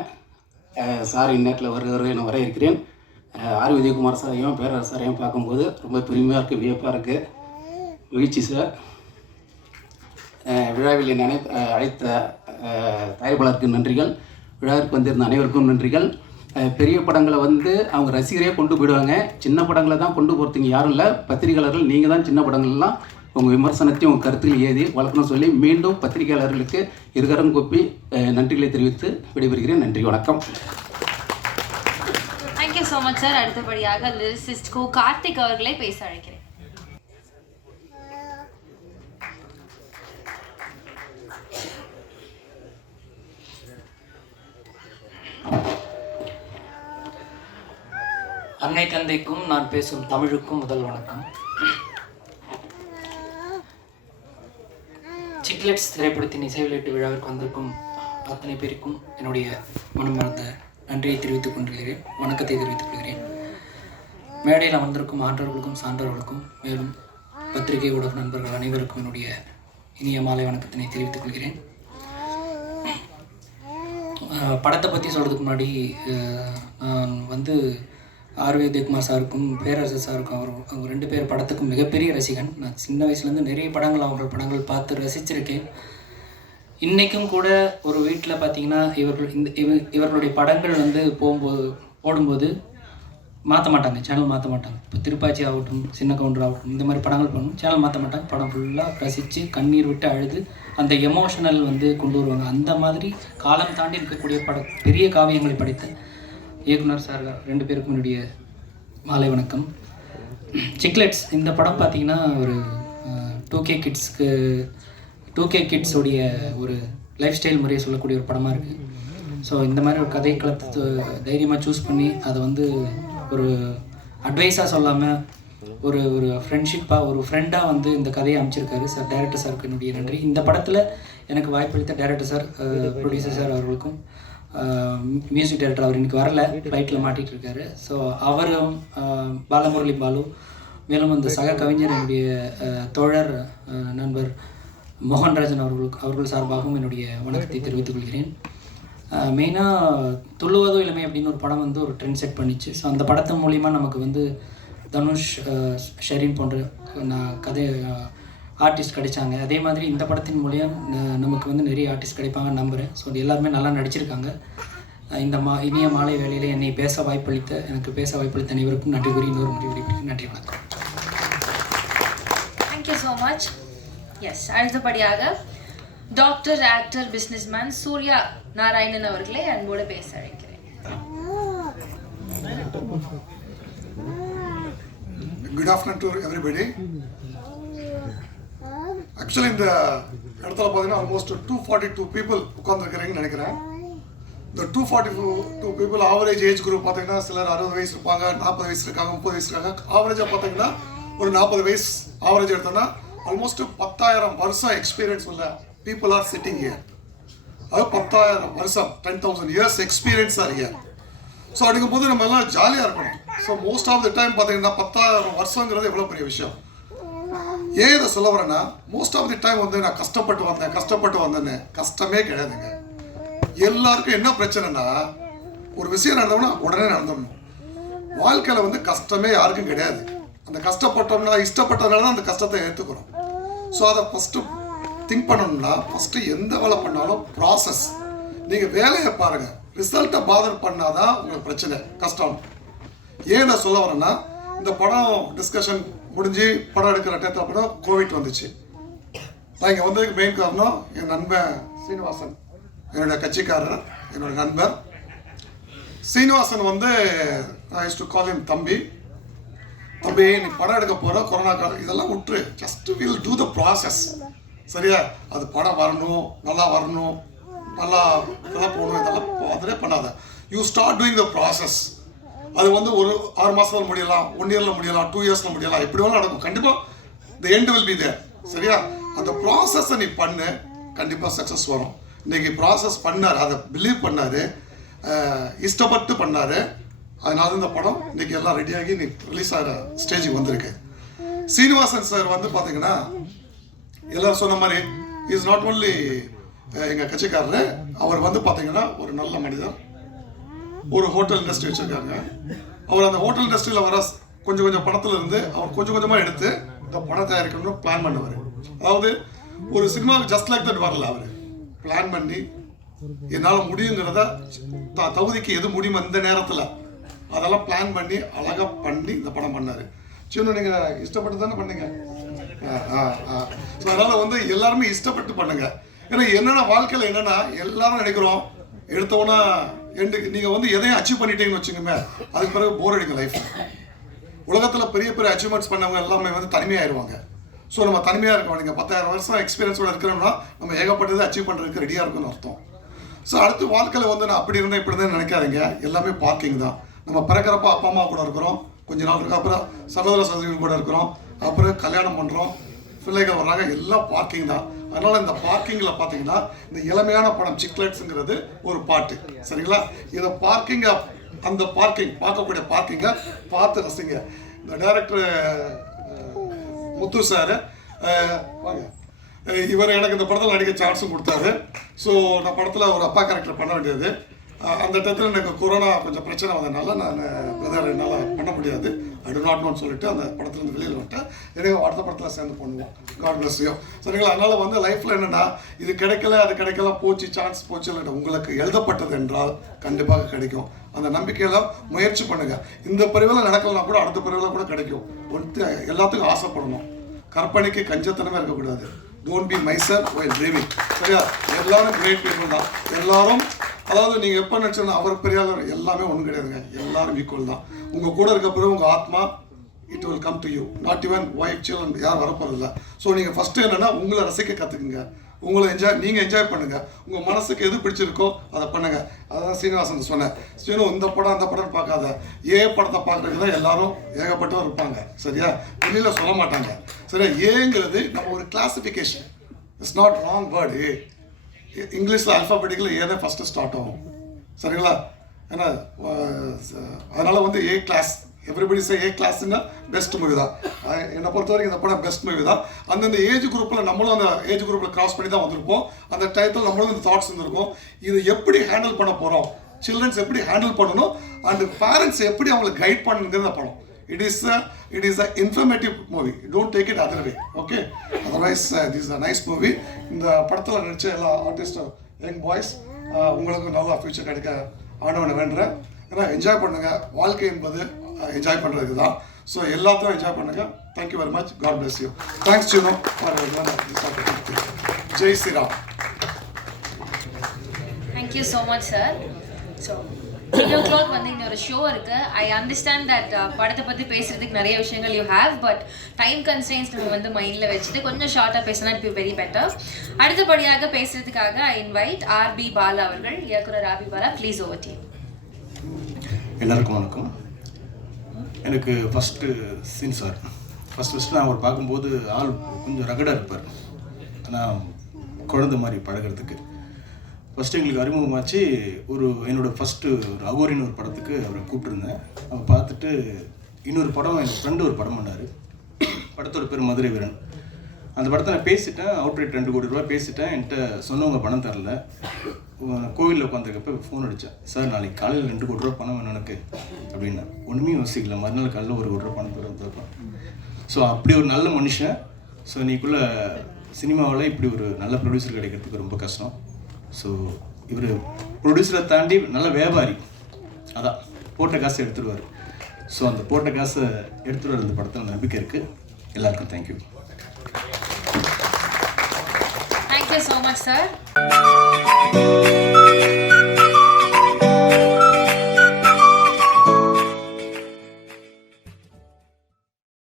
சார் இந்நேரத்தில் வருகிறவரை நான் வர இருக்கிறேன். ஆர் விஜயகுமார் சாரையும் பேரரசு சாரையும் பார்க்கும்போது ரொம்ப பெருமையாக இருக்குது, வியப்பாக இருக்குது. மகிழ்ச்சி சார். விழாவில் என்னை அழைத்த தயாரிப்பாளருக்கு நன்றிகள். விழாவிற்கு வந்திருந்த அனைவருக்கும் நன்றிகள். பெரிய படங்களை வந்து அவங்க ரசிகரே கொண்டு போயிடுவாங்க. சின்ன படங்களை தான் கொண்டு போகிறதுக்கு யாரும் இல்லை. பத்திரிகையாளர்கள் நீங்கள் தான் சின்ன படங்கள்லாம் உங்கள் விமர்சனத்தையும் உங்கள் கருத்துக்கள் ஏதி வளர்க்கணும் சொல்லி மீண்டும் பத்திரிகையாளர்களுக்கு இருகரம் கூப்பி நன்றிகளை தெரிவித்து விடைபெறுகிறேன். நன்றி, வணக்கம். Thank you so much sir. அடுத்தபடியாக லிரிசிஸ்ட் கோ கார்த்திக் அவர்களை பேச அழைக்கிறேன். அன்னை தந்தைக்கும் நான் பேசும் தமிழுக்கும் முதல் வணக்கம். சிக்லெட்ஸ் திரைப்படத்தின் இசை வெளியீட்டு விழாவிற்கு வந்திருக்கும் அத்தனை பேருக்கும் என்னுடைய மனமார்ந்த நன்றியை தெரிவித்துக் கொள்கிறேன், வணக்கத்தை தெரிவித்துக் கொள்கிறேன். மேடையில் அமர்ந்திருக்கும் ஆன்றவர்களுக்கும் சான்றவர்களுக்கும் மேலும் பத்திரிகை ஊடக நண்பர்கள் அனைவருக்கும் என்னுடைய இனிய மாலை வணக்கத்தினை தெரிவித்துக் கொள்கிறேன். படத்தை பற்றி சொல்கிறதுக்கு முன்னாடி நான் வந்து ஆர் விஜயகுமார் சாருக்கும் பேரரசு சாருக்கும் அவங்க 2 பேர் படத்துக்கும் மிகப்பெரிய ரசிகன். நான் சின்ன வயசுலேருந்து நிறைய படங்கள் அவர்கள் படங்கள் பார்த்து ரசிச்சிருக்கேன். இன்றைக்கும் கூட ஒரு வீட்டில் பார்த்தீங்கன்னா இவர்களுடைய படங்கள் வந்து ஓடும்போது மாற்ற மாட்டாங்க, சேனல் மாற்ற மாட்டாங்க. இப்போ திருப்பாச்சி ஆகட்டும், சின்ன கவுண்டர் ஆகட்டும், இந்த மாதிரி படங்கள் பண்ணணும், சேனல் மாற்ற மாட்டாங்க. படம் ஃபுல்லாக ரசித்து கண்ணீர் விட்டு அழுது அந்த எமோஷனல் வந்து கொண்டு வருவாங்க. அந்த மாதிரி காலம் தாண்டி இருக்கக்கூடிய பெரிய காவியங்களை படைத்த இயக்குனர் சார் 2 பேருக்கும் என்னுடைய மாலை வணக்கம். சிக்லெட்ஸ் இந்த படம் பார்த்திங்கன்னா ஒரு 2K கிட்ஸோடைய ஒரு லைஃப் ஸ்டைல் முறையை சொல்லக்கூடிய ஒரு படமாக இருக்குது. ஸோ இந்த மாதிரி ஒரு கதை களத்தை தைரியமாக சூஸ் பண்ணி அதை வந்து ஒரு அட்வைஸாக சொல்லாமல் ஒரு ஃப்ரெண்ட்ஷிப்பாக ஒரு ஃப்ரெண்டாக வந்து இந்த கதையை அமைச்சிருக்காரு சார். டைரக்டர் சாருக்கு என்னுடைய நன்றி. இந்த படத்தில் எனக்கு வாய்ப்பளித்த டைரக்டர் சார், ப்ரொடியூசர் சார் அவர்களுக்கும், மியூசிக் டைரக்டர் அவர் இன்றைக்கி வரல, ஃப்ளைட்டில் மாட்டிகிட்டு இருக்காரு. ஸோ அவரும் பாலமுரளி பாலு, மேலும் அந்த சக கவிஞர் என்னுடைய தோழர் நண்பர் மோகன்ராஜன் அவர்கள் சார்பாகவும் என்னுடைய வணக்கத்தை தெரிவித்துக் கொள்கிறேன். மெயினாக துள்ளுவதோ இளமை அப்படின்னு ஒரு படம் வந்து ஒரு ட்ரெண்ட் செட் பண்ணிச்சு. ஸோ அந்த படத்தின் மூலிமா நமக்கு வந்து தனுஷ், ஷெரீன் போன்ற கதை ஆர்டிஸ்ட் கிடைச்சாங்க. அதே மாதிரி இந்த படத்தின் மூலியம் நமக்கு வந்து நிறைய ஆர்டிஸ்ட் கிடைப்பாங்கன்னு நம்புகிறேன். ஸோ எல்லாருமே நல்லா நடிச்சிருக்காங்க. இந்த இனிய மாலை வேளையில் என்னை எனக்கு பேச வாய்ப்பளித்த அனைவருக்கும் நன்றி கூறி இன்னொரு முறை விடைபெறுகிறேன். நன்றி, வணக்கம். Thank you so much. எஸ், அடுத்தபடியாக doctor, actor, businessman Surya Narayanan அவர்களை அன்போடு பேச அழைக்கிறேன். Good afternoon to everybody. Actually இந்த இடத்துல பார்த்தீங்கன்னா ஆல்மோஸ்ட் 242 people உட்காந்துருக்கிறீங்கன்னு நினைக்கிறேன். இந்த 242 people ஆவரேஜ் ஏஜ் குரூப் பார்த்தீங்கன்னா சிலர் 60 வயசு இருப்பாங்க, 40 வயசு இருக்காங்க, 30 வயசு இருக்காங்க. ஆவரேஜாக பார்த்தீங்கன்னா ஒரு 40 வயசு ஆவரேஜ் எடுத்தோன்னா ஆல்மோஸ்ட் 10,000 வருஷம் எக்ஸ்பீரியன்ஸ் உள்ள people are sitting here. அது 10,000 வருஷம், 10,000 years experience are here. So அப்படிங்கும்போது நம்ம எல்லாம் ஜாலியாக இருக்கணும். So most of the time பார்த்தீங்கன்னா 10,000 வருஷங்கிறது எவ்வளோ பெரிய விஷயம். ஏன் இதை சொல்ல வரேன்னா, மோஸ்ட் ஆஃப் தி டைம் வந்து நான் கஷ்டப்பட்டு வந்தேன்னு கஷ்டமே கிடையாதுங்க. எல்லாருக்கும் என்ன பிரச்சனைனா, ஒரு விஷயம் நடந்தோம்னா உடனே நடந்துடணும். வாழ்க்கையில் வந்து கஷ்டமே யாருக்கும் கிடையாது. அந்த கஷ்டப்பட்டோம்னா இஷ்டப்பட்டதுனால தான் அந்த கஷ்டத்தை ஏற்றுக்கிறோம். ஸோ அதை ஃபஸ்ட்டு திங்க் பண்ணணும்னா, ஃபஸ்ட்டு எந்த வேலை பண்ணாலும் ப்ராசஸ். நீங்கள் வேலையை பாருங்கள், ரிசல்ட்டை பாதர் பண்ணாதான் உங்களுக்கு பிரச்சனை, கஷ்டம். ஏன் நான் சொல்ல வரேன்னா, இந்த படம் டிஸ்கஷன் முடிஞ்சு படம் எடுக்கிற டேத்தில் படம் கோவிட் வந்துச்சு. நான் இங்கே வந்ததுக்கு மெயின் காரணம் என் நண்பன் சீனிவாசன், என்னுடைய கட்சிக்காரர், என்னுடைய நண்பர் சீனிவாசன் வந்து ஐ யூஸ் டு கால் ஹிம் தம்பி. நீ படம் எடுக்க போகிற கொரோனா காலம் இதெல்லாம் விட்டுரு, just will do the process. சரியா? அது படம் வரணும், நல்லா வரணும், நல்லா இதெல்லாம் போகணும், இதெல்லாம் அதிலே பண்ணாத. You start doing the process. அது வந்து ஒரு 6 மாதத்தில் முடியலாம், 1 இயரில் முடியலாம், 2 இயர்ஸில் முடியலாம், எப்படி வேணாலும் நடக்கும். கண்டிப்பாக the end will be there. சரியா? அந்த ப்ராசஸை நீ பண்ணு, கண்டிப்பாக சக்ஸஸ் வரும். இன்றைக்கி ப்ராசஸ் பண்ணார், அதை பிலீவ் பண்ணார், இஷ்டப்பட்டு பண்ணார். அதனால இந்த படம் இன்றைக்கி எல்லாம் ரெடியாகி நீ ரிலீஸ் ஆகிற ஸ்டேஜுக்கு வந்திருக்கு. சீனிவாசன் சார் வந்து பார்த்தீங்கன்னா எல்லோரும் சொன்ன மாதிரி இஸ் நாட் ஓன்லி எங்கள் கட்சிக்காரர், அவர் வந்து பார்த்தீங்கன்னா ஒரு நல்ல மனிதர். ஒரு ஹோட்டல் இண்டஸ்ட்ரி வச்சுருக்காங்க. அவர் அந்த ஹோட்டல் இண்டஸ்ட்ரியில் வர கொஞ்சம் கொஞ்சம் படத்தில் இருந்து அவர் கொஞ்சம் கொஞ்சமாக எடுத்து இந்த படம் தயாரிக்கணும்னு பிளான் பண்ணுவார். அதாவது ஒரு சினிமாவுக்கு ஜஸ்ட் லைக் தட் வரல, அவர் பிளான் பண்ணி என்னால் முடியுங்கிறத தகுதிக்கு எது முடியுமோ இந்த நேரத்தில் அதெல்லாம் பிளான் பண்ணி அழகாக பண்ணி இந்த படம் பண்ணார். சின்ன நீங்கள் இஷ்டப்பட்டு தானே பண்ணீங்க. ஸோ அதனால் வந்து எல்லாருமே இஷ்டப்பட்டு பண்ணுங்க. ஏன்னா என்னென்ன வாழ்க்கையில் என்னென்னா எல்லாரும் நினைக்கிறோம் எடுத்தோன்னா நீங்கள் வந்து எதையும் அச்சீவ் பண்ணிட்டீங்கன்னு வச்சுக்கோங்க, அதுக்கு பிறகு போர் அடிக்கும் லைஃப். உலகத்தில் பெரிய பெரிய அச்சீவ்மெண்ட்ஸ் பண்ணவங்க எல்லாமே வந்து தனிமையாயிருவாங்க. ஸோ நம்ம தனிமையாக இருக்கோம். நீங்கள் 10,000 வருஷம் எக்ஸ்பீரியன்ஸோடு இருக்கிறோம்னா நம்ம ஏகப்பட்டது அச்சீவ் பண்ணுறதுக்கு ரெடியாக இருக்குன்னு அர்த்தம். ஸோ அடுத்து வாழ்க்கையில் வந்து நான் அப்படி இருந்தேன் இப்படி தான் நினைக்காதீங்க. எல்லாமே பார்க்கிங் தான். நம்ம பிறக்கிறப்ப அப்பா அம்மா கூட இருக்கிறோம், கொஞ்ச நாள் இருக்கு, அப்புறம் சகோதர சகோதரிகள் கூட இருக்கிறோம், அப்புறம் கல்யாணம் பண்ணுறோம், பிள்ளைகள் வர்றாங்க, எல்லாம் பார்க்கிங் தான். அதனால் இந்த பார்க்கிங்கில் பார்த்தீங்கன்னா இந்த இளமையான படம் சிக்லெட்ஸுங்கிறது ஒரு பாட்டு, சரிங்களா? இதை பார்க்கிங்கை அந்த பார்க்கிங் பார்க்கக்கூடிய பார்க்கிங்கை பார்த்து ரசிங்க. இந்த டைரக்டர் முத்து சார் வாங்க, இவர் எனக்கு இந்த படத்தில் நடிக்க சான்ஸும் கொடுத்தாரு. ஸோ நான் படத்தில் ஒரு அப்பா கேரக்டர் பண்ண வேண்டியது. அந்த டயத்தில் எனக்கு கொரோனா கொஞ்சம் பிரச்சனை வந்ததுனால நான் பிரதர் என்னால் பண்ண முடியாது, ஐ டு நாட் நோன்னு சொல்லிட்டு அந்த படத்துலேருந்து வெளியில் வந்துட்டேன். எனக்கு அடுத்த படத்தில் சேர்ந்து பண்ணுவோம், காட் பிளஸ் யூ, சரிங்களா? அதனால் வந்து லைஃப்பில் என்னென்னா இது கிடைக்கல அது கிடைக்கல போச்சு சான்ஸ் போச்சு இல்லை, உங்களுக்கு எழுதப்பட்டது என்றால் கண்டிப்பாக கிடைக்கும். அந்த நம்பிக்கையில் முயற்சி பண்ணுங்கள். இந்த பிரிவில் நடக்கலனா கூட அடுத்த பிரிவில் கூட கிடைக்கும். ஒன்று எல்லாத்துக்கும் ஆசைப்படணும், கற்பனைக்கு கஞ்சத்தனமே இருக்கக்கூடாது. Don't be miser while dreaming, சரியா? எல்லாரும் கிரேட் பீப்புள் தான் எல்லாரும். அதாவது நீங்கள் எப்போ நினச்சோன்னா அவர் பெரியாளர் எல்லாமே ஒன்றும் கிடையாதுங்க, எல்லாரும் ஈக்குவல் தான். உங்கள் கூட இருக்க பிறகு உங்கள் ஆத்மா it will come to you, not even wife children யாரும் வரப்போறதில்லை. ஸோ நீங்கள் ஃபஸ்ட்டு என்னென்னா உங்களை ரசிக்க கற்றுக்குங்க, உங்களை நீங்கள் என்ஜாய் பண்ணுங்கள், உங்கள் மனசுக்கு எது பிடிச்சிருக்கோ அதை பண்ணுங்கள். அதான் சீனிவாசன் சொன்னேன், சீனு இந்த படம் அந்த படம் பார்க்காத, படத்தை பார்க்குறதுக்கு தான் எல்லாரும் ஏகப்பட்டவர் இருப்பாங்க, சரியா? வெளியில் சொல்ல மாட்டாங்க, சரியா? ஏங்கிறது நம்ம ஒரு classification, it's not wrong word. இங்கிலீஷில் ஆல்ஃபாபெட்டிக்கில் ஏதான் ஃபஸ்ட்டு ஸ்டார்ட் ஆகும், சரிங்களா? ஏன்னா அதனால் வந்து A class, everybody say A கிளாஸ்னா best movie தான். என்னை பொறுத்த வரைக்கும் இந்த படம் பெஸ்ட் மூவி தான். அந்தந்த ஏஜ் குரூப்பில் நம்மளும் அந்த ஏஜ் குரூப்பில் கிராஸ் பண்ணி தான் வந்திருப்போம். அந்த டயத்தில் நம்மளும் இந்த தாட்ஸ் இருந்திருக்கும், இது எப்படி ஹேண்டில் பண்ண போகிறோம், சில்ட்ரன்ஸ் எப்படி ஹேண்டில் பண்ணணும், அண்ட் பேரண்ட்ஸ் எப்படி அவங்களை கைட் பண்ணுங்கிறது அந்த படம். It is a informative movie. Don't take it other way. Okay. Otherwise, this is a nice movie. இந்த படத்தில் நடிச்ச எல்லா ஆர்டிஸ்டும் யங் பாய்ஸ் உங்களுக்கு நல்ல ஃபியூச்சர் கிடைக்க ஆண்டவனை வேண்டுறேன். ஏன்னா என்ஜாய் பண்ணுங்கள், வாழ்க்கை என்பது என்ஜாய் பண்ணுறதுக்கு தான். ஸோ எல்லாத்தையும் என்ஜாய் பண்ணுங்கள். Thank you very much, god bless you. Thanks சினோ for Jai Shriram. Thank you so much sir. So 3:00 வந்து இன்னொரு ஷோ இருக்கு. ஐ அண்டர்ஸ்டாண்ட் தட் படத்தை பற்றி பேசுறதுக்கு நிறைய விஷயங்கள் you have, but time constrains நம்ம வந்து மைண்டில் வச்சுட்டு கொஞ்சம் ஷார்ட்டாக பேசினா இட் பி வெரி பெட்டர். அடுத்தபடியாக பேசுறதுக்காக ஐ இன்வைட் ஆர்பி பாலா அவர்கள், இயக்குனர் RP Bala, please over to you. எல்லாருக்கும் வணக்கம். எனக்கு ஃபஸ்ட்டு சீன் சார் ஃபஸ்ட்டு நான் அவர் பார்க்கும்போது ஆள் கொஞ்சம் ரகடாக இருப்பார், ஆனால் குழந்தை மாதிரி பழகிறதுக்கு. ஃபஸ்ட்டு எங்களுக்கு அறிமுகமாச்சு என்னோடய ஃபஸ்ட்டு ஒரு அகோரின்னு ஒரு படத்துக்கு அவரை கூப்பிட்டுருந்தேன். அவர் பார்த்துட்டு இன்னொரு படம் என் ஃப்ரெண்டு ஒரு படம் பண்ணார், படத்தோட பேர் மதுரை வீரன். அந்த படத்தை நான் பேசிட்டேன், அவுட்ரேட் 2 கோடி ரூபா பேசிட்டேன். என்கிட்ட சொன்னவங்க பணம் தரல. கோவிலில் உட்காந்துருக்கப்ப ஃபோன் அடித்தேன், சார் நாளைக்கு காலையில் 2 கோடி ரூபா பணம் வேணும் எனக்கு அப்படின்னா. ஒன்றுமே யோசிக்கல, மறுநாள் காலையில் 1 கோடி ரூபா பணம் தருவேன். ஸோ அப்படி ஒரு நல்ல மனுஷன். ஸோ இன்னைக்குள்ளே சினிமாவில் இப்படி ஒரு நல்ல ப்ரொடியூசர் கிடைக்கிறதுக்கு ரொம்ப கஷ்டம். ஸோ இவர் ப்ரொடியூசரை தாண்டி நல்ல வியாபாரி, அதான் போட்ட காசை எடுத்துடுவார். ஸோ அந்த போட்ட காசை எடுத்துடுவார் இந்த படத்தில் நம்பிக்கை இருக்குது. எல்லாருக்கும் thank you. Thank you so much sir.